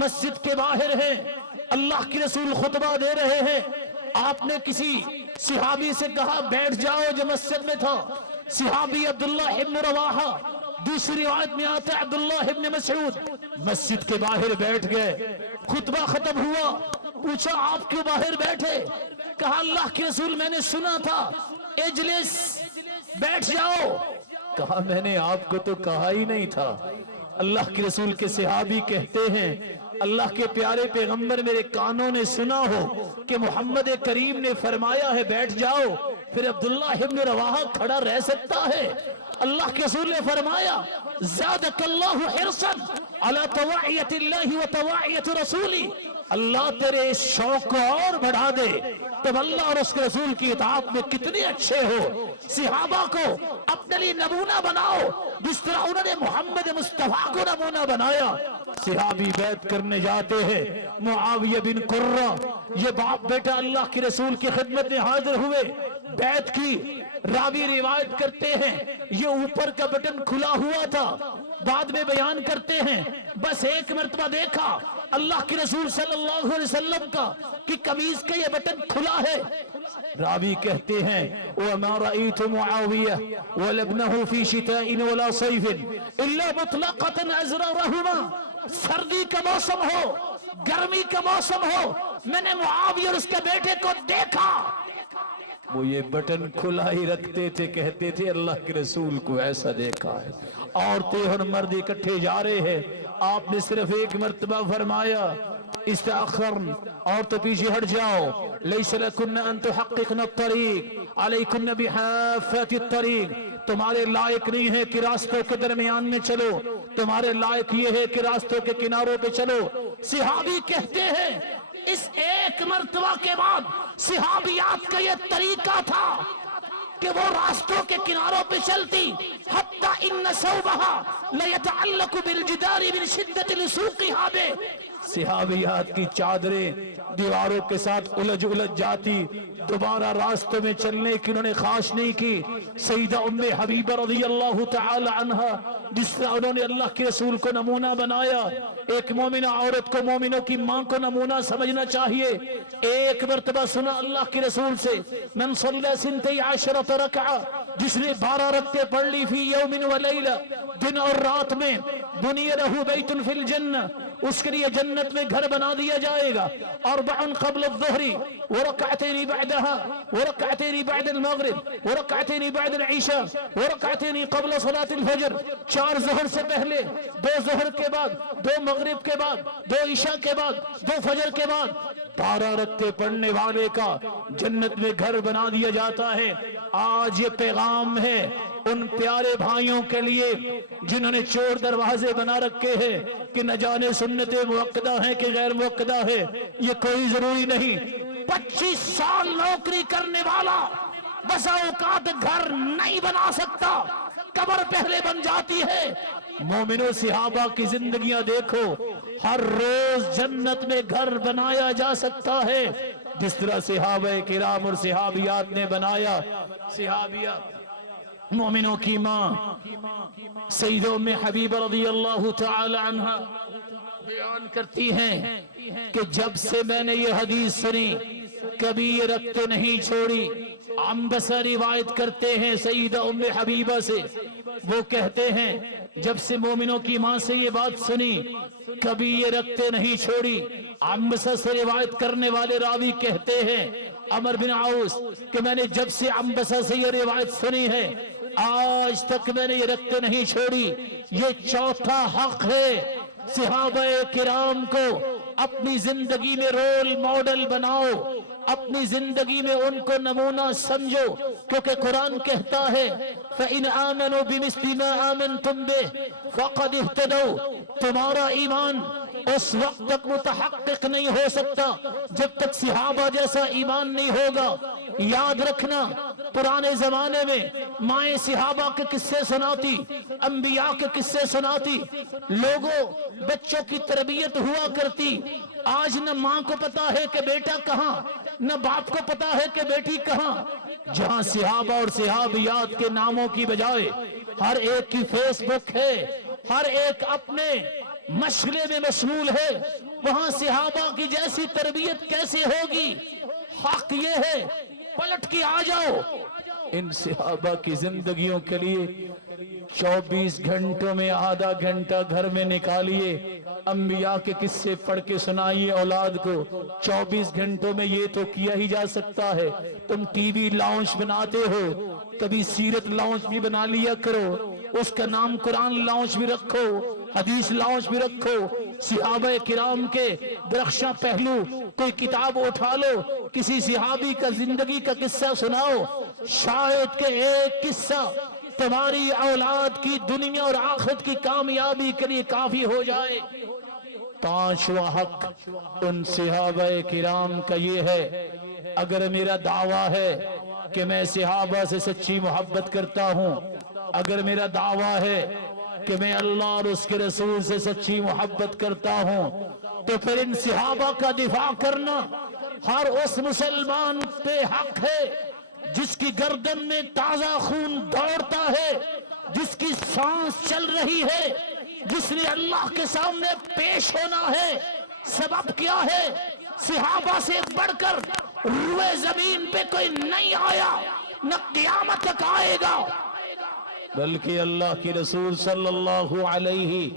مسجد کے باہر ہیں، اللہ کے رسول خطبہ دے رہے ہیں، آپ نے کسی صحابی سے کہا بیٹھ جاؤ جو مسجد میں تھا۔ صحابی عبداللہ ابن رواحہ، دوسری روایت میں آتا ہے عبداللہ ابن مسعود، مسجد کے باہر بیٹھ گئے۔ خطبہ ختم ہوا، پوچھا آپ کیوں باہر بیٹھے؟ کہا اللہ کے رسول میں نے سنا تھا اجلس، بیٹھ جاؤ۔ کہا میں نے آپ کو تو کہا ہی نہیں تھا۔ اللہ کے رسول کے صحابی کہتے ہیں اللہ کے پیارے پیغمبر میرے کانوں نے سنا ہو کہ محمد کریم نے فرمایا ہے بیٹھ جاؤ، پھر عبداللہ ابن رواحہ کھڑا رہ سکتا ہے؟ اللہ کے رسول نے فرمایا زادک اللہ حرصا علی طواعیت اللہ و طواعیت رسولی، اللہ تیرے اس شوق کو اور بڑھا دے، تب اللہ اور اس کے رسول کی اطاعت میں کتنے اچھے ہو۔ صحابہ کو اپنے لیے نمونہ بناؤ، جس طرح انہوں نے محمد مصطفیٰ کو نمونہ بنایا۔ صحابی بیعت کرنے جاتے ہیں، معاویہ بن قرہ، یہ باپ بیٹا اللہ کے رسول کی خدمت میں حاضر ہوئے، بیعت کی۔ راوی روایت کرتے ہیں یہ اوپر کا بٹن کھلا ہوا تھا، بعد میں بیان کرتے ہیں بس ایک مرتبہ دیکھا اللہ کے رسول صلی اللہ علیہ وسلم کا کہ قمیض کا یہ بٹن کھلا ہے۔ راوی کہتے ہیں وَمَا رَأَيْتُ مُعَاوِيَةَ وَلَبْنَهُ فِي شِتَاءٍ وَلَا صَيْفٍ إِلَّا مُطْلَقَةً أَزْرَرَهُمَا، سردی کا موسم ہو، گرمی کا موسم ہو، میں نے معاویہ اور اس کے بیٹے کو دیکھا، وہ یہ بٹن کھلا ہی رکھتے تھے، کہتے تھے اللہ کے رسول کو ایسا دیکھا ہے۔ عورتیں اور مرد اکٹھے جا رہے ہیں، آپ نے صرف ایک مرتبہ فرمایا استاخرن، اور تو پیچھے ہٹ جاؤ، لیس لکن ان تحققن الطریق علیکن بحافت الطریق، تمہارے لائق نہیں ہے کہ راستوں کے درمیان میں چلو، تمہارے لائق یہ ہے کہ راستوں کے کناروں پہ چلو۔ صحابی کہتے ہیں اس ایک مرتبہ کے بعد صحابیات کا یہ طریقہ تھا کہ وہ راستوں کے کناروں پہ چلتی، حتی ان ثوبها لیتعلق بالجدار من شدت لسوقها بے، صحابیات کی چادریں دیواروں کے ساتھ الجھ جاتی، دوبارہ راستوں میں چلنے کی انہوں نے خواہش نہیں کی۔ سیدہ ام حبیبہ رضی اللہ تعالی عنہا، جس طرح انہوں نے اللہ کے رسول کو نمونہ بنایا، ایک مومنہ عورت کو مومنوں کی ماں کو نمونہ سمجھنا چاہیے۔ ایک مرتبہ سنا اللہ کے رسول سے من صلی سنتی عشرۃ رکعہ، جس نے 12 رکعتیں پڑھ لی فی یوم و لیلہ، دن اور رات میں، بنی لہ بیت فی الجنہ، اس کے لیے جنت میں گھر بنا دیا جائے گا۔ اربع قبل الظہر ورکعتین بعدها ورکعتین بعد المغرب ورکعتین بعد العشاء ورکعتین قبل صلاة الفجر، 4 ظہر سے پہلے، 2 ظہر کے بعد، 2 مغرب کے بعد، 2 عشاء کے بعد، 2 فجر کے بعد، 12 رکعتیں پڑھنے والے کا جنت میں گھر بنا دیا جاتا ہے۔ آج یہ پیغام ہے ان پیارے بھائیوں کے لیے جنہوں نے چور دروازے بنا رکھے ہیں کہ نہ جانے سنتیں موقدہ ہیں کہ غیر موقدہ ہے، یہ کوئی ضروری نہیں۔ 25 سال نوکری کرنے والا بسا اوقات گھر نہیں بنا سکتا، قبر پہلے بن جاتی ہے۔ مومنوں صحابہ کی زندگیاں دیکھو، ہر روز جنت میں گھر بنایا جا سکتا ہے، جس طرح صحابہ کرام اور صحابیات نے بنایا۔ صحابیات مومنوں کی ماں سیدہ ام حبیبہ رضی اللہ تعالی عنہ بیان کرتی ہیں کہ جب سے میں نے یہ حدیث سنی کبھی یہ رکھتے نہیں چھوڑی۔ عنبسہ روایت کرتے ہیں سیدہ ام حبیبہ سے، وہ کہتے ہیں جب سے مومنوں کی ماں سے یہ بات سنی کبھی یہ رکھتے نہیں چھوڑی۔ عنبسہ سے روایت کرنے والے راوی کہتے ہیں عمر بن عوس کہ میں نے جب سے عنبسہ سے یہ روایت سنی ہے آج تک میں نے یہ رکھتے نہیں چھوڑی. یہ چوتھا حق ہے صحابہ کرام کو اپنی زندگی میں رول ماڈل بناؤ, اپنی زندگی میں ان کو نمونہ سمجھو, کیونکہ قرآن کہتا ہے فَإِنْ آمَنُوا بِمِثْلِ مَا آمَنْتُمْ بِهِ فَقَدِ اهْتَدَوْا. تمہارا ایمان اس وقت تک متحقق نہیں ہو سکتا جب تک صحابہ جیسا ایمان نہیں ہوگا. یاد رکھنا پرانے زمانے میں مائیں صحابہ کے قصے سناتی, انبیاء کے قصے سناتی, لوگوں بچوں کی تربیت ہوا کرتی. آج نہ ماں کو پتا ہے کہ بیٹا کہاں, نہ باپ کو پتا ہے کہ بیٹی کہاں. جہاں صحابہ اور صحابیات کے ناموں کی بجائے ہر ایک کی فیس بک ہے, ہر ایک اپنے مشغلے میں مشغول ہے, وہاں صحابہ کی جیسی تربیت کیسے ہوگی؟ حق یہ ہے پلٹ کے آ جاؤ. ان صحابہ کی زندگیوں کے لیے 24 گھنٹوں میں آدھا گھنٹہ گھر میں نکالیے, انبیاء کے قصے پڑھ کے سنائیے اولاد کو. 24 گھنٹوں میں یہ تو کیا ہی جا سکتا ہے. تم ٹی وی لاؤنج بناتے ہو, کبھی سیرت لاؤنج بھی بنا لیا کرو, اس کا نام قرآن لاؤنج بھی رکھو, حدیث لاؤنج بھی رکھو. صحابہ کرام کے درخشاں پہلو کوئی کتاب اٹھا لو, کسی صحابی کا زندگی کا قصہ سناؤ, شاید کہ ایک قصہ تمہاری اولاد کی دنیا اور آخرت کی کامیابی کے لیے کافی ہو جائے. پانچواں حق ان صحابہ کرام کا یہ ہے, اگر میرا دعویٰ ہے کہ میں صحابہ سے سچی محبت کرتا ہوں, اگر میرا دعویٰ ہے کہ میں اللہ اور اس کے رسول سے سچی محبت کرتا ہوں, تو پھر ان صحابہ کا دفاع کرنا ہر اس مسلمان پہ حق ہے جس کی گردن میں تازہ خون دوڑتا ہے, جس کی سانس چل رہی ہے, جس نے اللہ کے سامنے پیش ہونا ہے. سبب کیا ہے؟ صحابہ سے بڑھ کر روئے زمین پہ کوئی نہیں آیا, نہ قیامت تک آئے گا. بلکہ اللہ کے رسول صلی اللہ علیہ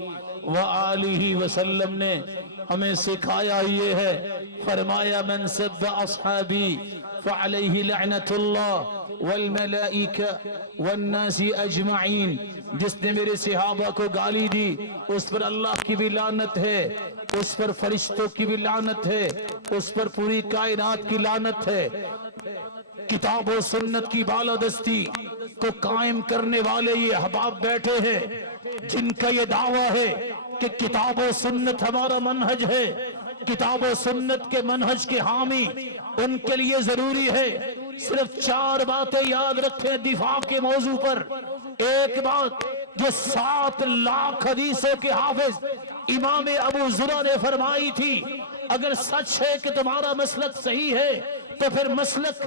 وآلہ وسلم نے ہمیں سکھایا یہ ہے, فرمایا من سب اصحابی فعلیہ لعنت اللہ والملائکہ والناس اجمعین. جس نے میرے صحابہ کو گالی دی اس پر اللہ کی بھی لعنت ہے, اس پر فرشتوں کی بھی لعنت ہے, اس پر پوری کائنات کی لعنت ہے. کتاب و سنت کی بالادستی کو قائم کرنے والے یہ احباب بیٹھے ہیں جن کا یہ دعویٰ ہے کہ کتاب و سنت ہمارا منہج ہے, کتاب و سنت کے منہج کے حامی. ان کے لیے ضروری ہے صرف 4 باتیں یاد رکھیں دفاع کے موضوع پر. ایک بات جو 7 لاکھ حدیثوں کے حافظ امام ابو زرع نے فرمائی تھی, اگر سچ ہے کہ تمہارا مسلک صحیح ہے تو پھر مسلک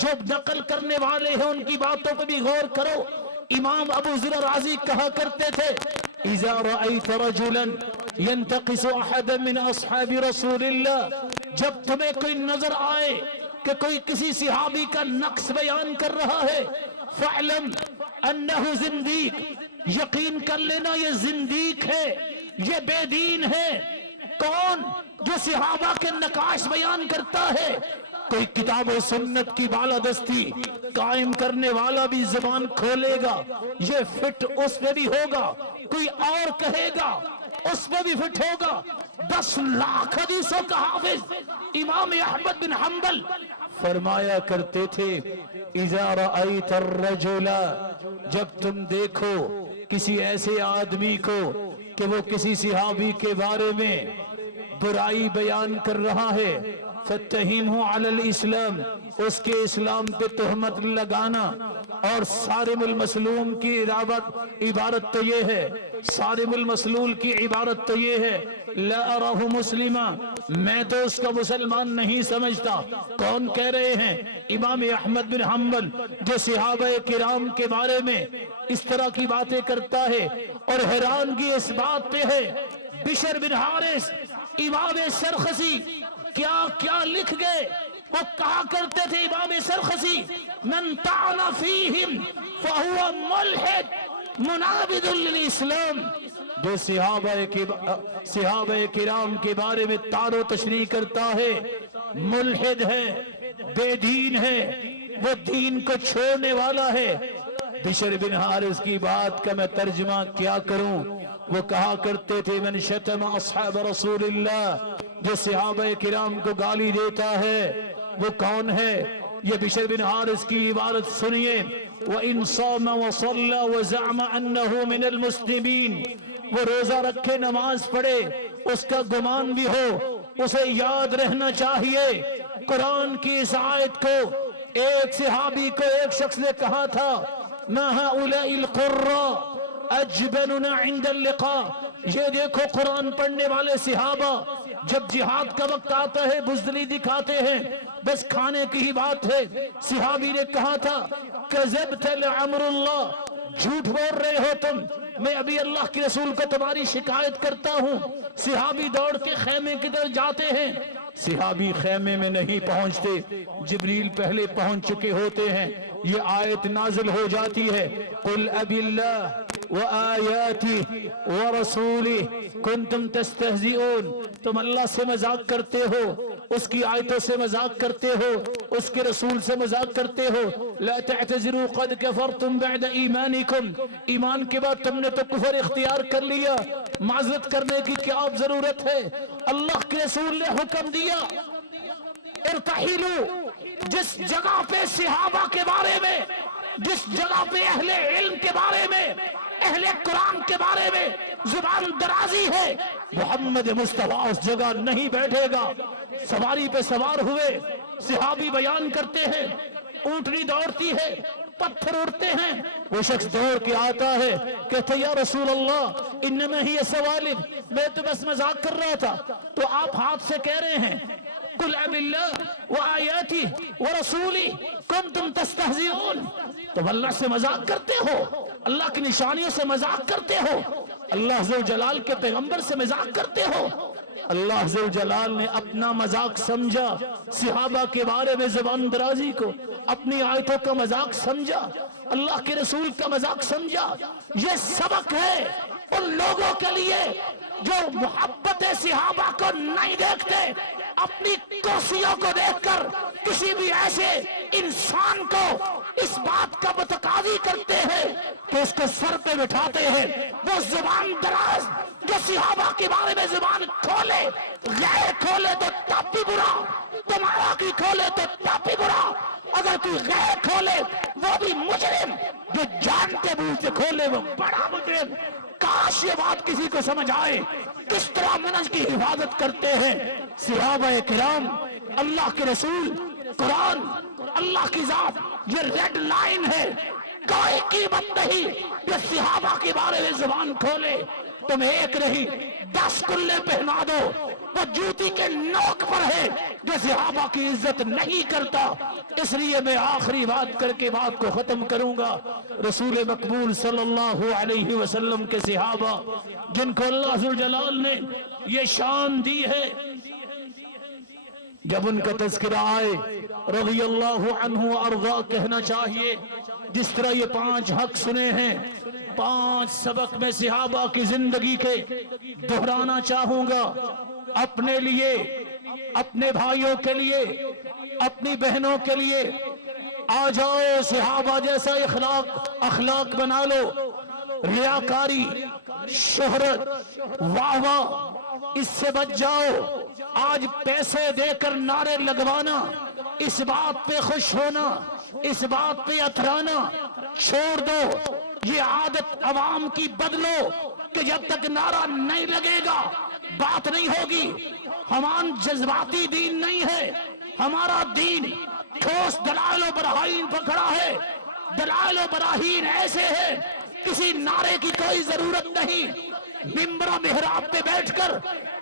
جو نقل کرنے والے ہیں ان کی باتوں پہ بھی غور کرو. امام ابو زرع رازی کہا کرتے تھے اذا رأيت رجلا ينتقص احدا من اصحاب رسول اللہ, جب تمہیں کوئی نظر آئے کہ کوئی کسی صحابی کا نقص بیان کر رہا ہے, فاعلم انه زندیق, یقین کر لینا یہ زندیق ہے, یہ بے دین ہے. کون؟ جو صحابہ کے نقائص بیان کرتا ہے. کوئی کتاب و سنت کی بالادستی قائم کرنے والا بھی زبان کھولے گا, یہ فٹ اس میں بھی ہوگا, کوئی اور کہے گا اس میں بھی فٹ ہوگا. 10 لاکھ حدیثوں کا حافظ امام احمد بن حنبل فرمایا کرتے تھے اذا رأیت الرجل, جب تم دیکھو کسی ایسے آدمی کو کہ وہ کسی صحابی کے بارے میں برائی بیان کر رہا ہے, فتہمہ علی الاسلام, اس کے اسلام پہ تہمت لگانا. اور صارم المسلول کی عبارت تو یہ ہے, صارم المسلول کی عبارت تو یہ ہے لا اراه مسلما, میں تو اس کا مسلمان نہیں سمجھتا. کون کہہ رہے ہیں؟ امام احمد بن حنبل, جو صحابہ کرام کے بارے میں اس طرح کی باتیں کرتا ہے. اور حیرانگی اس بات پہ ہے بشر بن حارث امام سرخسی کیا کیا لکھ گئے. وہ کہا کرتے تھے امام سرخسی من طعن فیہم فہو ملحد منابذ للاسلام, جو صحابہ کرام کے بارے میں تعن و تشریح کرتا ہے ملحد ہے, بے دین ہے، وہ دین کو چھوڑنے والا ہے۔ بشر بن حارث کی بات کا میں ترجمہ کیا کروں؟ وہ کہا کرتے تھے من شتم اصحاب رسول اللہ، جو صحابہ کرام کو گالی دیتا ہے وہ کون ہے؟ یہ بشر بن حارث کی عبارت سنیے، وَإِن صَامَ وَصَلَّى وَزَعْمَ أَنَّهُ مِنَ الْمُسْلِمِينَ، وہ روزہ رکھے نماز پڑھے، اس کا گمان بھی ہو، اسے یاد رہنا چاہیے قرآن کی اس آیت کو۔ ایک صحابی کو ایک شخص نے کہا تھا مَا هَؤُلَاءِ الْقُرَّاء أَجْبَنُنَا عِنْدَ اللِّقَاءِ، یہ دیکھو قرآن پڑھنے والے صحابہ جب جہاد کا وقت آتا ہے بزدلی دکھاتے ہیں، بس کھانے کی ہی بات ہے۔ صحابی نے کہا تھا کذبت لعمر اللہ، جھوٹ بول رہے ہو تم، میں ابھی اللہ کے رسول کو تمہاری شکایت کرتا ہوں۔ صحابی دوڑ کے خیمے کی طرف جاتے ہیں، صحابی خیمے میں نہیں پہنچتے، جبریل پہلے پہنچ چکے ہوتے ہیں۔ یہ آیت نازل ہو جاتی ہے قل ابی اللہ وآیاتی ورسولی کنتم تستہزئون، تم اللہ سے مذاق کرتے ہو، اس کی آیتوں سے مذاق کرتے ہو، اس کے رسول سے مذاق کرتے ہو۔ لا تعتذروا قد کفرتم بعد ایمانکم، ایمان کے بعد تم نے تو کفر اختیار کر لیا، معذرت کرنے کی کیا اب ضرورت ہے؟ اللہ کے رسول نے حکم دیا ارتحلوا، جس جگہ پہ صحابہ کے بارے میں، جس جگہ پہ اہل علم کے بارے میں، اہل قرآن کے بارے میں زبان درازی ہے، محمد مصطفیٰ اس جگہ نہیں بیٹھے گا۔ سواری پہ سوار ہوئے، صحابی بیان کرتے ہیں، اونٹنی دوڑتی ہے، پتھر اڑتے ہیں، وہ شخص دوڑ کے آتا ہے، کہتے یا رسول اللہ انما ہی سوالف، میں تو بس مذاق کر رہا تھا۔ تو آپ ہاتھ سے کہہ رہے ہیں قل ابی اللہ وآیاتی ورسولی کنتم تستہزئون، تم اللہ سے مذاق کرتے ہو، اللہ کی نشانیوں سے مذاق کرتے ہو، اللہ ذو جلال کے پیغمبر سے مذاق کرتے ہو۔ اللہ ذو جلال نے اپنا مذاق سمجھا، صحابہ کے بارے میں زبان درازی کو اپنی آیتوں کا مذاق سمجھا، اللہ کے رسول کا مذاق سمجھا۔ یہ سبق ہے ان لوگوں کے لیے جو محبت صحابہ کو نہیں دیکھتے، اپنی کرسیوں کو دیکھ کر کسی بھی ایسے انسان کو اس بات کا متقاضی کرتے ہیں کہ اس کو سر پہ بٹھاتے ہیں۔ وہ زبان دراز جو صحابہ کے بارے میں زبان کھولے، غیر کھولے تو تب بھی برا، تمہارا کی کھولے تو تب بھی برا، اگر کوئی غیر کھولے وہ بھی مجرم، جو جانتے بوجھتے کھولے وہ بڑا مجرم۔ کاش یہ بات کسی کو سمجھ آئے کس طرح منہج کی حفاظت کرتے ہیں صحابہ کرام، اللہ کے رسول، قرآن، اللہ کی ذات۔ یہ ریڈ لائن ہے، کوئی قیمت نہیں یہ صحابہ کے بارے میں زبان کھولے۔ تم ایک نہیں 10 کلے پہنا دو، وہ جوتی کے نوک پر ہے جو صحابہ کی عزت نہیں کرتا۔ اس لیے میں آخری بات کر کے بات کو ختم کروں گا۔ رسول مقبول صلی اللہ علیہ وسلم کے صحابہ جن کو اللہ ذو جلال نے یہ شان دی ہے، جب ان کا تذکرہ آئے رضی اللہ عنہ وارضا کہنا چاہیے۔ جس طرح یہ 5 حق سنے ہیں، 5 سبق میں صحابہ کی زندگی کے دہرانا چاہوں گا، اپنے لیے، اپنے بھائیوں کے لیے، اپنی بہنوں کے لیے۔ آ جاؤ صحابہ جیسا اخلاق بنا لو۔ ریاکاری، شہرت، واہ واہ، اس سے بچ جاؤ۔ آج پیسے دے کر نعرے لگوانا، اس بات پہ خوش ہونا، اس بات پہ اترانا چھوڑ دو۔ یہ عادت عوام کی بدلو کہ جب تک نعرہ نہیں لگے گا بات نہیں ہوگی۔ ہمارا جذباتی دین نہیں ہے، ہمارا دین ٹھوس دلائل و براہین پر کھڑا ہے۔ دلائل و براہین ایسے ہیں، کسی نعرے کی کوئی ضرورت نہیں۔ ممبر و محراب پہ بیٹھ کر،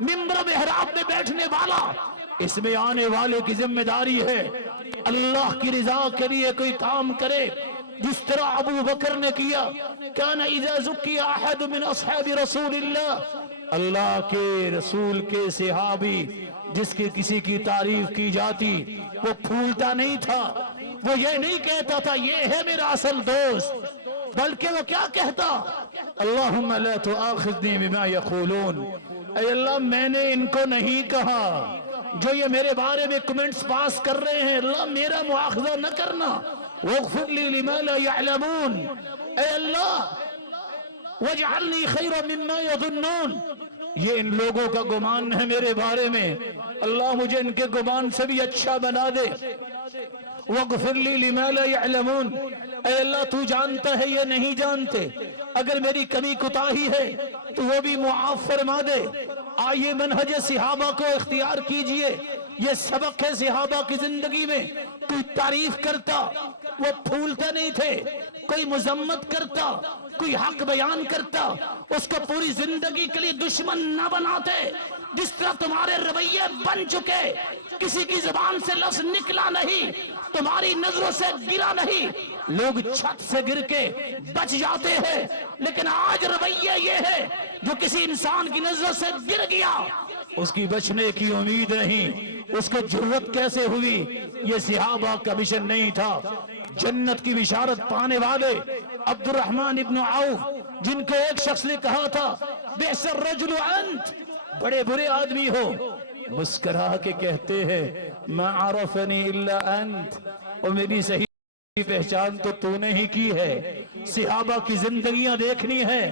ممبر و محراب میں بیٹھنے والا، اس میں آنے والے کی ذمہ داری ہے اللہ کی رضا کے لیے کوئی کام کرے، جس طرح ابو بکر نے کیا۔ کان اذا زکی احد من اصحاب رسول اللہ، اللہ کے رسول کے صحابی جس کی کسی کی تعریف کی جاتی وہ پھولتا نہیں تھا، وہ یہ نہیں کہتا تھا یہ ہے میرا اصل دوست، بلکہ وہ کیا کہتا؟ اللہم لا تؤاخذنی بما یقولون، اے اللہ میں نے ان کو نہیں کہا، جو یہ میرے بارے میں کمنٹس پاس کر رہے ہیں، اللہ میرا مواخذہ نہ کرنا، واغفر لی لما لا یعلمون، اے اللہ واجعلنی خیرا مما یظنون، یہ ان لوگوں کا گمان ہے میرے بارے میں، اللہ مجھے ان کے گمان سے بھی اچھا بنا دے۔ واغفر لی لما لا یعلمون، اے اللہ تو جانتا ہے یہ نہیں جانتے، اگر میری کمی کوتاہی ہے تو وہ بھی معاف فرما دے۔ آئیے منہج صحابہ کو اختیار کیجئے، یہ سبق ہے صحابہ کی زندگی میں۔ کوئی تعریف کرتا وہ پھولتا نہیں تھے، کوئی مذمت کرتا، کوئی حق بیان کرتا، اس کو پوری زندگی کے لیے دشمن نہ بناتے۔ جس طرح تمہارے رویے بن چکے، کسی کی زبان سے لفظ نکلا نہیں، تمہاری نظروں سے گرا نہیں، لوگ چھت سے گر کے بچ جاتے ہیں، لیکن آج رویہ یہ ہے جو کسی انسان کی نظروں سے گر گیا اس کی بچنے کی امید نہیں، اس کو جرأت کیسے ہوئی؟ یہ صحابہ کا مشن نہیں تھا۔ جنت کی بشارت پانے والے عبد الرحمن ابن عوف، جن کو ایک شخص نے کہا تھا بئس الرجل انت، بڑے برے آدمی ہو، مسکرا کے کہتے ہیں ما عرفنی الا انت، اور میری صحیح پہچان تو تو نے ہی کی ہے۔ صحابہ کی زندگیاں دیکھنی ہے،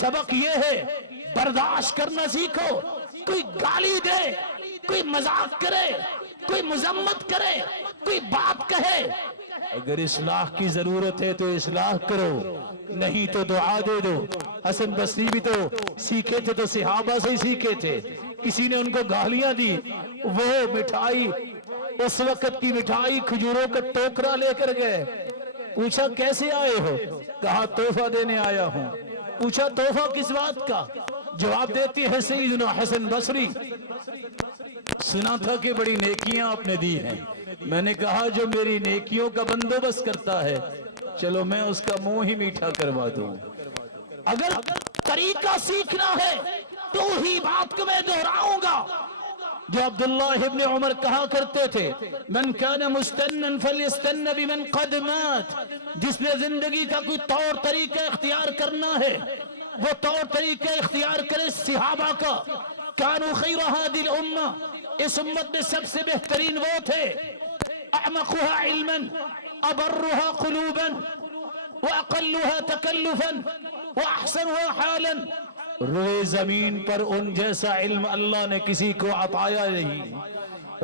سبق یہ ہے برداشت کرنا سیکھو۔ کوئی گالی دے، کوئی مذاق کرے، کوئی مذمت کرے، کوئی بات کہے، اگر اصلاح کی ضرورت ہے تو اصلاح کرو، نہیں تو دعا دے دو۔ حسن بصری بھی تو سیکھے تھے تو صحابہ سے ہی سیکھے تھے، کسی نے ان کو گالیاں دی، وہ مٹھائی، اس وقت کی مٹھائی کھجوروں کا ٹوکرا لے کر گئے، پوچھا کیسے آئے ہو؟ کہا تحفہ دینے آیا ہوں۔ پوچھا تحفہ کس بات کا؟ جواب دیتی ہے سیدنا حسن بصری، سنا تھا کہ بڑی نیکیاں آپ نے دی ہیں، میں نے کہا جو میری نیکیوں کا بندوبست کرتا ہے چلو میں اس کا منہ ہی میٹھا کروا دوں۔ اگر طریقہ سیکھنا ہے تو ہی بات کو میں دہراؤں گا جو عبداللہ ابن عمر کہا کرتے تھے، من کان مستنن فلیستن بمن قد مات، جس نے زندگی کا کوئی طور طریقہ اختیار کرنا ہے وہ طور طریقہ اختیار کرے صحابہ کا۔ کانوا خیر هذه الامہ، اس امت میں سب سے بہترین وہ تھے، اعمقها علما، ابرها قلوبا، واقلها تکلفا، واحسنها حالا۔ روئے زمین پر ان جیسا علم اللہ نے کسی کو عطایا نہیں،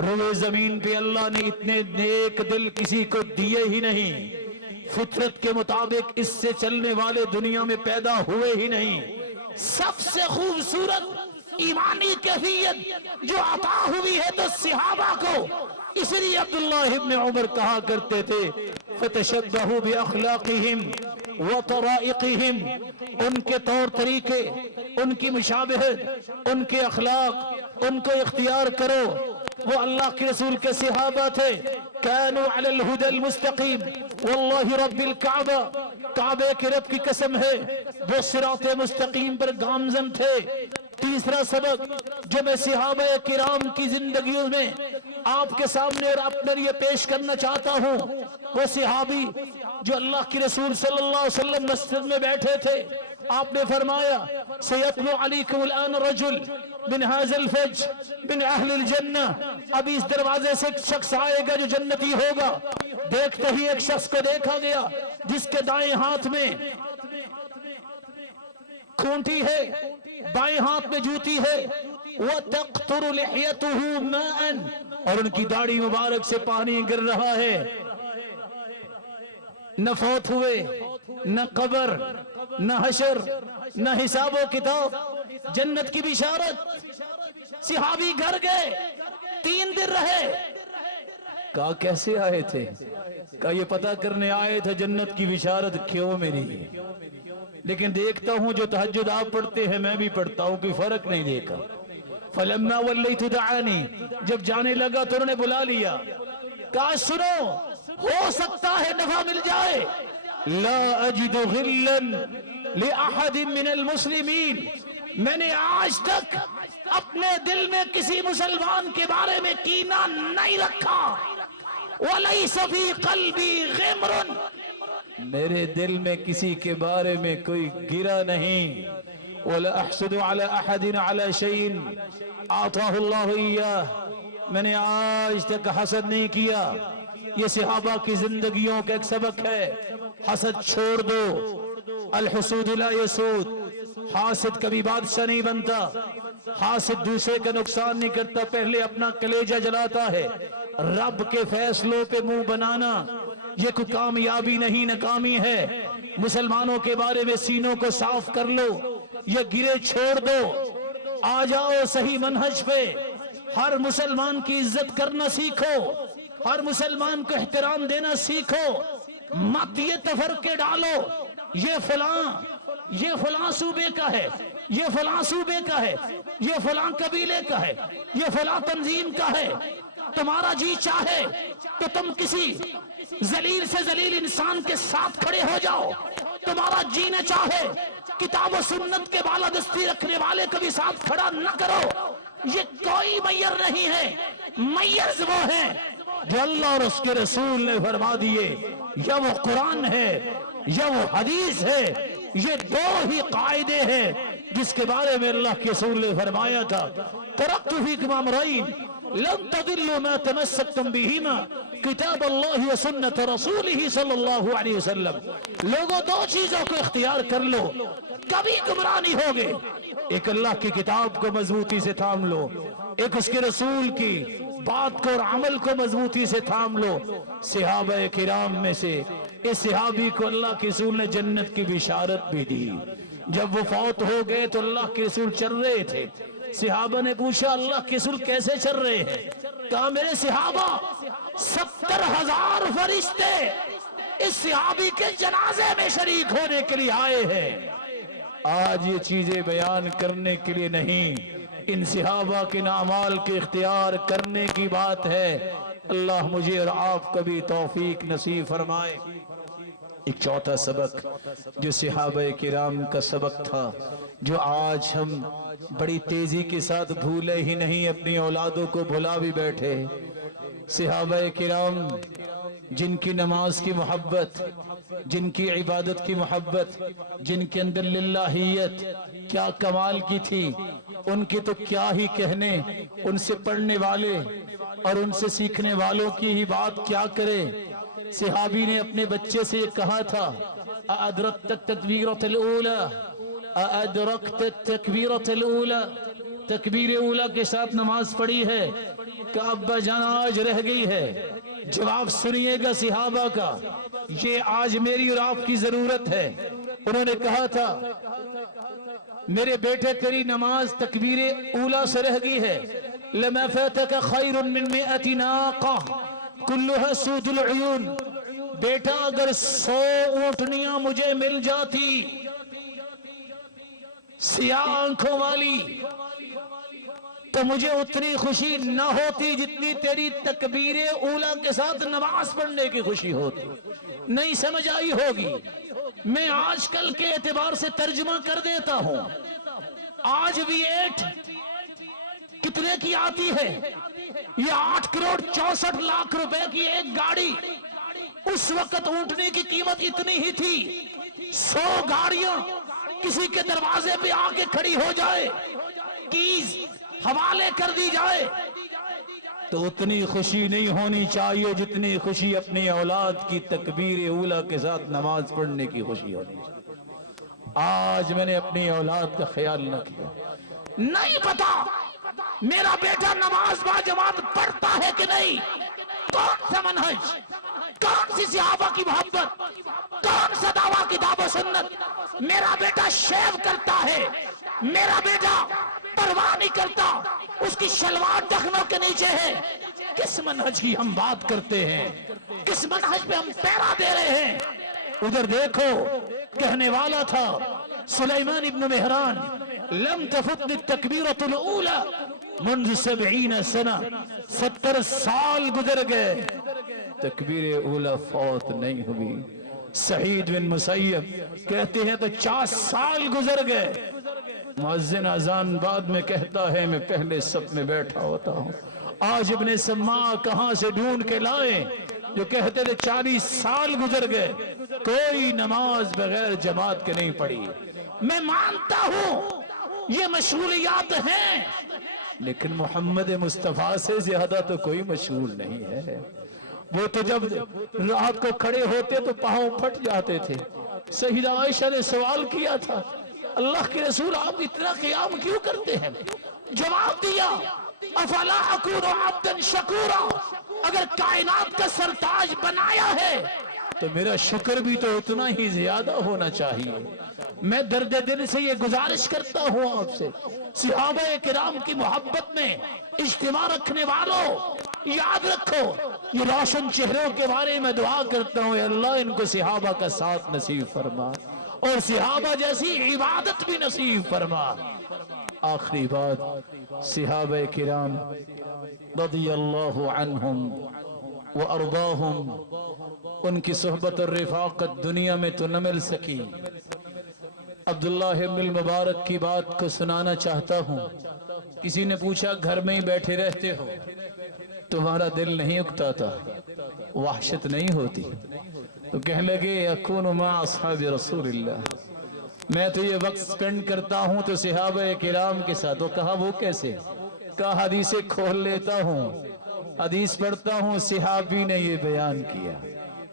روئے زمین پہ اللہ نے اتنے نیک دل کسی کو دیے ہی نہیں، فطرت کے مطابق اس سے چلنے والے دنیا میں پیدا ہوئے ہی نہیں۔ سب سے خوبصورت ایمانی کیفیت جو عطا ہوئی ہے تو صحابہ کو، اس لیے عبداللہ ابن عمر کہا کرتے تھے فَتَشَبَّهُ بِأَخْلَاقِهِمْ وَطَرَائِقِهِمْ، ان کے طور طریقے، ان کی مشابہت، ان کے اخلاق، ان کو اختیار کرو۔ وہ اللہ کے رسول کے صحابہ تھے، كانوا على الهدى المستقيم والله رب الكعبہ، کعبے کے رب کی قسم ہے وہ صراط مستقیم پر گامزن تھے۔ تیسرا سبق جو میں صحابہ کرام کی زندگیوں میں آپ کے سامنے اور اپنے لیے پیش کرنا چاہتا ہوں، وہ صحابی جو اللہ کی رسول صلی اللہ علیہ وسلم مسجد میں بیٹھے تھے، آپ نے فرمایا سیتلو علیکم الان رجل من هذا الفج من اہل الجنہ، ابھی اس دروازے سے ایک شخص آئے گا جو جنتی ہوگا۔ دیکھتے ہی ایک شخص کو دیکھا گیا جس کے دائیں ہاتھ میں کھونٹی ہے، بائیں ہاتھ میں جوتی ہے، وَتَقْطُرُ لِحْيَتُهُ مَاءً، اور ان کی داڑھی مبارک سے پانی گر رہا ہے۔ نہ فوت ہوئے، نہ قبر، نہ حشر، نہ حساب و کتاب، جنت کی بشارت۔ صحابی گھر گئے، 3 دن رہے۔ کہا کیسے آئے تھے؟ کہا یہ پتہ کرنے آئے تھے جنت کی بشارت کیوں ملی، لیکن دیکھتا ہوں جو تہجد آپ پڑھتے ہیں میں بھی پڑھتا ہوں، کوئی فرق نہیں دیکھا۔ فلما ولیت دعانی، جب جانے لگا تو انہوں نے بلا لیا، کہا سنو ہو سکتا ہے نفع مل جائے۔ لا اجد غلا لأحد من المسلمین، میں نے آج تک اپنے دل میں کسی مسلمان کے بارے میں کینہ نہیں رکھا۔ وَلَيْسَ فِي قَلْبِي غِمْرٌ، میرے دل میں کسی کے بارے میں کوئی گرا نہیں۔ وَلَا أَحْسُدُ عَلَى أَحَدٍ عَلَى شَيْءٍ أَعْطَاهُ اللَّهُ إِيَّاهُ، میں نے آج تک حسد نہیں کیا. یہ صحابہ کی زندگیوں کا ایک سبق ہے. حسد چھوڑ دو. الحسود لا يسود. حاسد کبھی بادشاہ نہیں بنتا. حاسد دوسرے کا نقصان نہیں کرتا، پہلے اپنا کلیجہ جلاتا ہے. رب کے فیصلوں پہ منہ بنانا یہ کوئی کامیابی نہیں، ناکامی ہے. مسلمانوں کے بارے میں سینوں کو صاف کر لو، یہ گرے چھوڑ دو. آ جاؤ صحیح منہج پہ. ہر مسلمان کی عزت کرنا سیکھو، ہر مسلمان کو احترام دینا سیکھو. مت یہ تفرقے ڈالو، یہ فلاں صوبے کا ہے، یہ فلاں صوبے کا ہے، یہ فلاں قبیلے کا ہے، یہ فلاں تنظیم کا ہے. تمہارا جی چاہے تو تم کسی ذلیل سے ذلیل انسان کے ساتھ کھڑے ہو جاؤ. تمہارا جی نہ چاہے کتاب و سنت کے بالادستی رکھنے والے کبھی ساتھ کھڑا نہ کرو. یہ کوئی میئر نہیں ہے. میئرز وہ ہیں جو اللہ اور اس کے رسول نے فرما دیے. یا وہ قرآن ہے یا وہ حدیث ہے. یہ دو ہی قاعدے ہیں جس کے بارے میں اللہ کے رسول نے فرمایا تھا ترکت فیکم امرین لن تضلوا ما تمسکتم بہما کتاب اللہ و سنت رسولہ صلی اللہ علیہ وسلم. لوگوں دو چیزوں کو اختیار کر لو، کبھی گمراہ نہیں ہوگے. ایک اللہ کی کتاب کو مضبوطی سے تھام لو، ایک اس کے رسول کی بات کو اور عمل کو مضبوطی سے تھام لو. صحابہ کرام میں سے اس صحابی کو اللہ کے رسول نے جنت کی بشارت بھی دی. جب وہ فوت ہو گئے تو اللہ کے رسول چل رہے تھے. صحابہ نے پوچھا اللہ کے رسول کیسے چل رہے ہیں؟ کہا میرے صحابہ 70,000 فرشتے اس صحابی کے جنازے میں شریک ہونے کے لیے آئے ہیں. آج یہ چیزیں بیان کرنے کے لیے نہیں، ان صحابہ کے اعمال کے اختیار کرنے کی بات ہے. اللہ مجھے اور آپ کو بھی توفیق نصیب فرمائے. ایک چوتھا سبق جو صحابہ کرام کا سبق تھا، جو آج ہم بڑی تیزی کے ساتھ بھولے ہی نہیں، اپنی اولادوں کو بھلا بھی بیٹھے. صحابہ کرام جن کی نماز کی محبت، جن کی عبادت کی محبت، جن کے اندر للہیت کیا کمال کی تھی، ان کی تو کیا ہی کہنے. ان سے پڑھنے والے اور ان سے سیکھنے والوں کی ہی بات کیا کرے. صحابی نے اپنے بچے سے یہ کہا تھا اَأَدْرَكْتَ التَّكْبِيرَةَ الْأُولَى اَأَدْرَكْتَ التَّكْبِيرَةَ الْأُولَى. تکبیر اولا کے ساتھ نماز پڑھی ہے کہ ابا جان آج رہ گئی ہے. جواب سنیے گا صحابہ کا، یہ آج میری اور آپ کی ضرورت ہے. انہوں نے کہا تھا میرے بیٹے تیری نماز تکبیر اولا سے رہ گئی ہے. لما فاتك خير من 100 ناقة كلها سود العيون. بیٹا اگر 100 اونٹنیاں مجھے مل جاتی سیاہ آنکھوں والی تو مجھے اتنی خوشی نہ ہوتی جتنی تیری تکبیر اولا کے ساتھ نماز پڑھنے کی خوشی ہوتی. نہیں سمجھ آئی ہوگی. میں آج کل کے اعتبار سے ترجمہ کر دیتا ہوں. آج بھی 8 کتنے کی آتی ہے؟ یہ 8 کروڑ 64 لاکھ روپے کی ایک گاڑی. اس وقت اونٹنے کی قیمت اتنی ہی تھی. 100 گاڑیاں کسی کے دروازے پہ آ کے کھڑی ہو جائے، کیز حوالے کر دی جائے تو اتنی خوشی نہیں ہونی چاہیے جتنی خوشی اپنی اولاد کی تکبیر اولا کے ساتھ نماز پڑھنے کی خوشی ہونی چاہیے. آج میں نے اپنی اولاد کا خیال نہ کیا. نہیں پتا میرا بیٹا نماز با جماعت پڑھتا ہے کہ نہیں، کون سا منہج، کون سی صحابہ کی محبت، کون سا دعویٰ کتاب و سنت. میرا بیٹا شیو کرتا ہے، میرا بیٹا پرواہ نہیں کرتا، اس کی شلوار ٹخنوں کے نیچے ہے. کس منہج کی ہم بات کرتے ہیں، کس منہج پہ ہم پیرا دے رہے ہیں. ادھر دیکھو کہنے والا تھا سلیمان ابن مہران لم تفت التکبیرۃ الاولی منذ 70 سنہ. 70 سال گزر گئے تکبیر اولا فوت نہیں ہوئی. سعید بن مسیب کہتے ہیں تو 50 سال گزر گئے. مؤذن اذان بعد میں کہتا ہے میں پہلے صف میں بیٹھا ہوتا ہوں. آج ابن سماع کہاں سے ڈھونڈ کے لائے جو کہتے تھے 40 سال گزر گئے کوئی نماز بغیر جماعت کے نہیں پڑھی. میں مانتا ہوں یہ مشغولیات ہیں، لیکن محمد مصطفیٰ سے زیادہ تو کوئی مشہور نہیں ہے. وہ تو جب رات کو کھڑے ہوتے تو پاؤں پھٹ جاتے تھے. سیدہ عائشہ نے سوال کیا تھا اللہ کے رسول آپ اتنا قیام کیوں کرتے ہیں؟ جواب دیا افلا اکون عبدا شکورا، اگر کائنات کا سرتاج بنایا ہے تو میرا شکر بھی تو اتنا ہی زیادہ ہونا چاہیے. میں درد دل سے یہ گزارش کرتا ہوں آپ سے، صحابہ کرام کی محبت میں اجتماع رکھنے والوں یاد رکھو، یہ روشن چہروں کے بارے میں دعا کرتا ہوں اے اللہ ان کو صحابہ کا ساتھ نصیب فرما اور صحابہ جیسی عبادت بھی نصیب فرما. آخری بات، صحابہ کرام رضی اللہ عنہم وارضاہم، ان کی صحبت اور رفاقت دنیا میں تو نہ مل سکی. عبداللہ ابن المبارک کی بات کو سنانا چاہتا ہوں. کسی نے پوچھا گھر میں ہی بیٹھے رہتے ہو، تمہارا دل نہیں اکتا تھا، وحشت نہیں ہوتی؟ تو کہنے لگے اکون مع اصحاب رسول اللہ، میں تو یہ وقت سپینڈ کرتا ہوں تو صحابہ کرام کے ساتھ. وہ کہا وہ کیسے؟ کہا حدیثیں کھول لیتا ہوں، حدیث پڑھتا ہوں، صحابی نے یہ بیان کیا،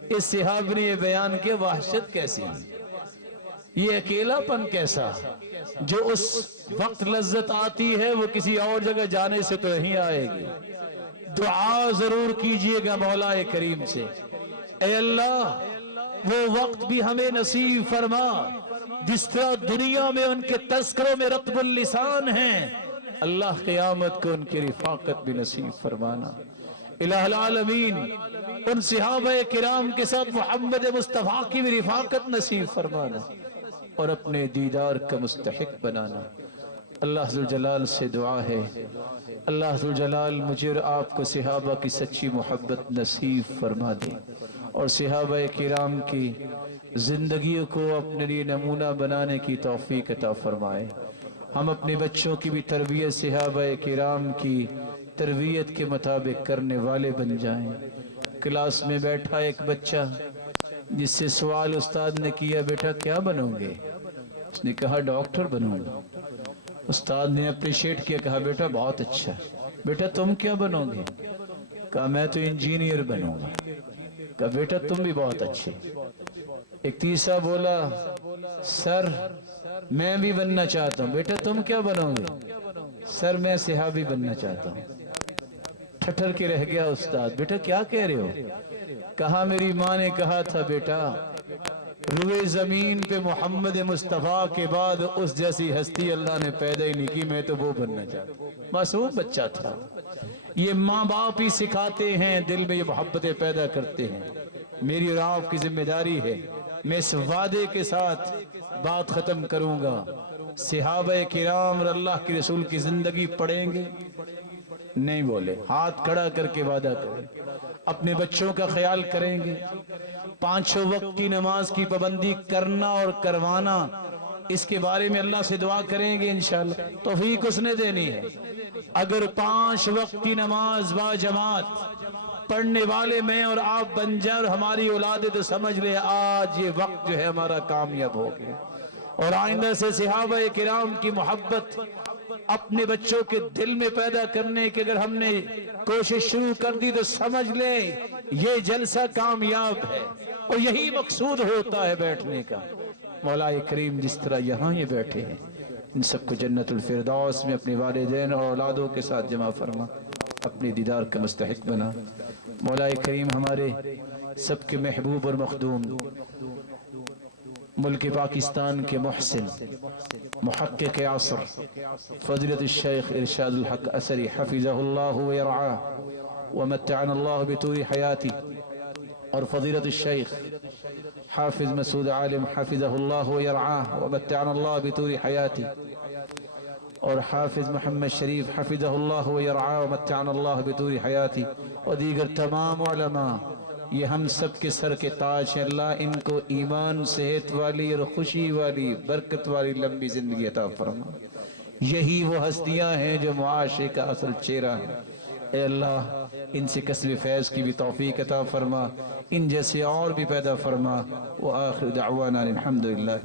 اس صحابی نے یہ بیان کیا. وحشت کیسی، یہ اکیلا پن کیسا؟ جو اس وقت لذت آتی ہے وہ کسی اور جگہ جانے سے تو نہیں آئے گی. دعا ضرور کیجئے گا مولا کریم سے، اے اللہ وہ وقت بھی ہمیں نصیب فرما جس طرح دنیا میں ان کے تذکروں میں رطب اللسان ہیں، اللہ قیامت کو ان کی رفاقت بھی نصیب فرمانا. الہ العالمین ان صحابہ کرام کے ساتھ محمد مصطفیٰ کی بھی رفاقت نصیب فرمانا اور اپنے دیدار کا مستحق بنانا. اللہ ذوالجلال سے دعا ہے اللہ ذوالجلال مجھے اور آپ کو صحابہ کی سچی محبت نصیب فرما دے اور صحابہ کرام کی زندگیوں کو اپنے لیے نمونہ بنانے کی توفیق عطا فرمائے. ہم اپنے بچوں کی بھی تربیت صحابہ کرام کی تربیت کے مطابق کرنے والے بن جائیں. کلاس میں بیٹھا ایک بچہ جس سے سوال استاد نے کیا بیٹا کیا بنو گے؟ اس نے کہا ڈاکٹر بنوں گا. استاد نے اپریشیٹ کیا، کہا بیٹا بہت اچھا. بیٹا تم کیا بنو گے؟ کہا میں تو انجینئر بنوں گا. کہا بیٹا تم بھی بہت اچھے. ایک تیسرا بولا سر میں بھی بننا چاہتا ہوں. بیٹا تم کیا بنو گے؟ سر میں صحابی بننا چاہتا ہوں. ٹھٹر کے رہ گیا استاد. بیٹا کیا کہہ رہے ہو؟ کہا میری ماں نے کہا تھا بیٹا روئے زمین پہ محمد مصطفیٰ کے بعد اس جیسی ہستی اللہ نے پیدا ہی نہیں کی، میں تو وہ بننا چاہتا ہوں. معصوم بچہ تھا. یہ ماں باپ ہی سکھاتے ہیں، دل میں یہ محبتیں پیدا کرتے ہیں. میری اور آپ کی ذمہ داری ہے. میں اس وعدے کے ساتھ بات ختم کروں گا، صحابہ کرام اور اللہ کے رسول کی زندگی پڑھیں گے. نہیں بولے، ہاتھ کھڑا کر کے وعدہ کریں. اپنے بچوں کا خیال کریں گے. 5 وقت کی نماز کی پابندی کرنا اور کروانا، اس کے بارے میں اللہ سے دعا کریں گے انشاءاللہ. توفیق اس نے دینی ہے. اگر 5 وقت کی نماز با جماعت پڑھنے والے میں اور آپ بن جائیں اور ہماری اولادیں، تو سمجھ لیں آج یہ وقت جو ہے ہمارا کامیاب ہو گیا. اور آئندہ سے صحابہ کرام کی محبت اپنے بچوں کے دل میں پیدا کرنے کی اگر ہم نے کوشش شروع کر دی تو سمجھ لیں یہ جلسہ کامیاب ہے. اور یہی مقصود ہوتا ہے بیٹھنے کا. مولا کریم جس طرح یہاں یہ بیٹھے ہیں ان سب کو جنت الفردوس میں اپنے والدین اور اولادوں کے ساتھ جمع فرما، اپنے دیدار کا مستحق بنا. مولا کریم ہمارے سب کے محبوب اور مخدوم ملک پاکستان کے محسن محقق عصر فضیلت الشیخ ارشاد الحق اثری حفظہ اللہ ویرعاہ ومتعنا اللہ بطول حیاتی، اور فضیلت الشیخ حافظ مسعود عالم حفظہ اللہ ویرعاہ ومتعنا اللہ بطول حیاتی، اور حافظ محمد شریف حفظہ اللہ ویرعاہ ومتعنا اللہ بطول حیاتی، اور دیگر تمام علماء. یہ ہم سب کے سر کے تاج ہیں. اللہ ان کو ایمان، صحت والی اور خوشی والی برکت والی لمبی زندگی عطا فرما. یہی وہ ہستیاں ہیں جو معاشرے کا اصل چہرہ ہے. اے اللہ ان سے کسب فیض کی بھی توفیق عطا فرما، ان جیسے اور بھی پیدا فرما. وآخر دعوانا الحمدللہ.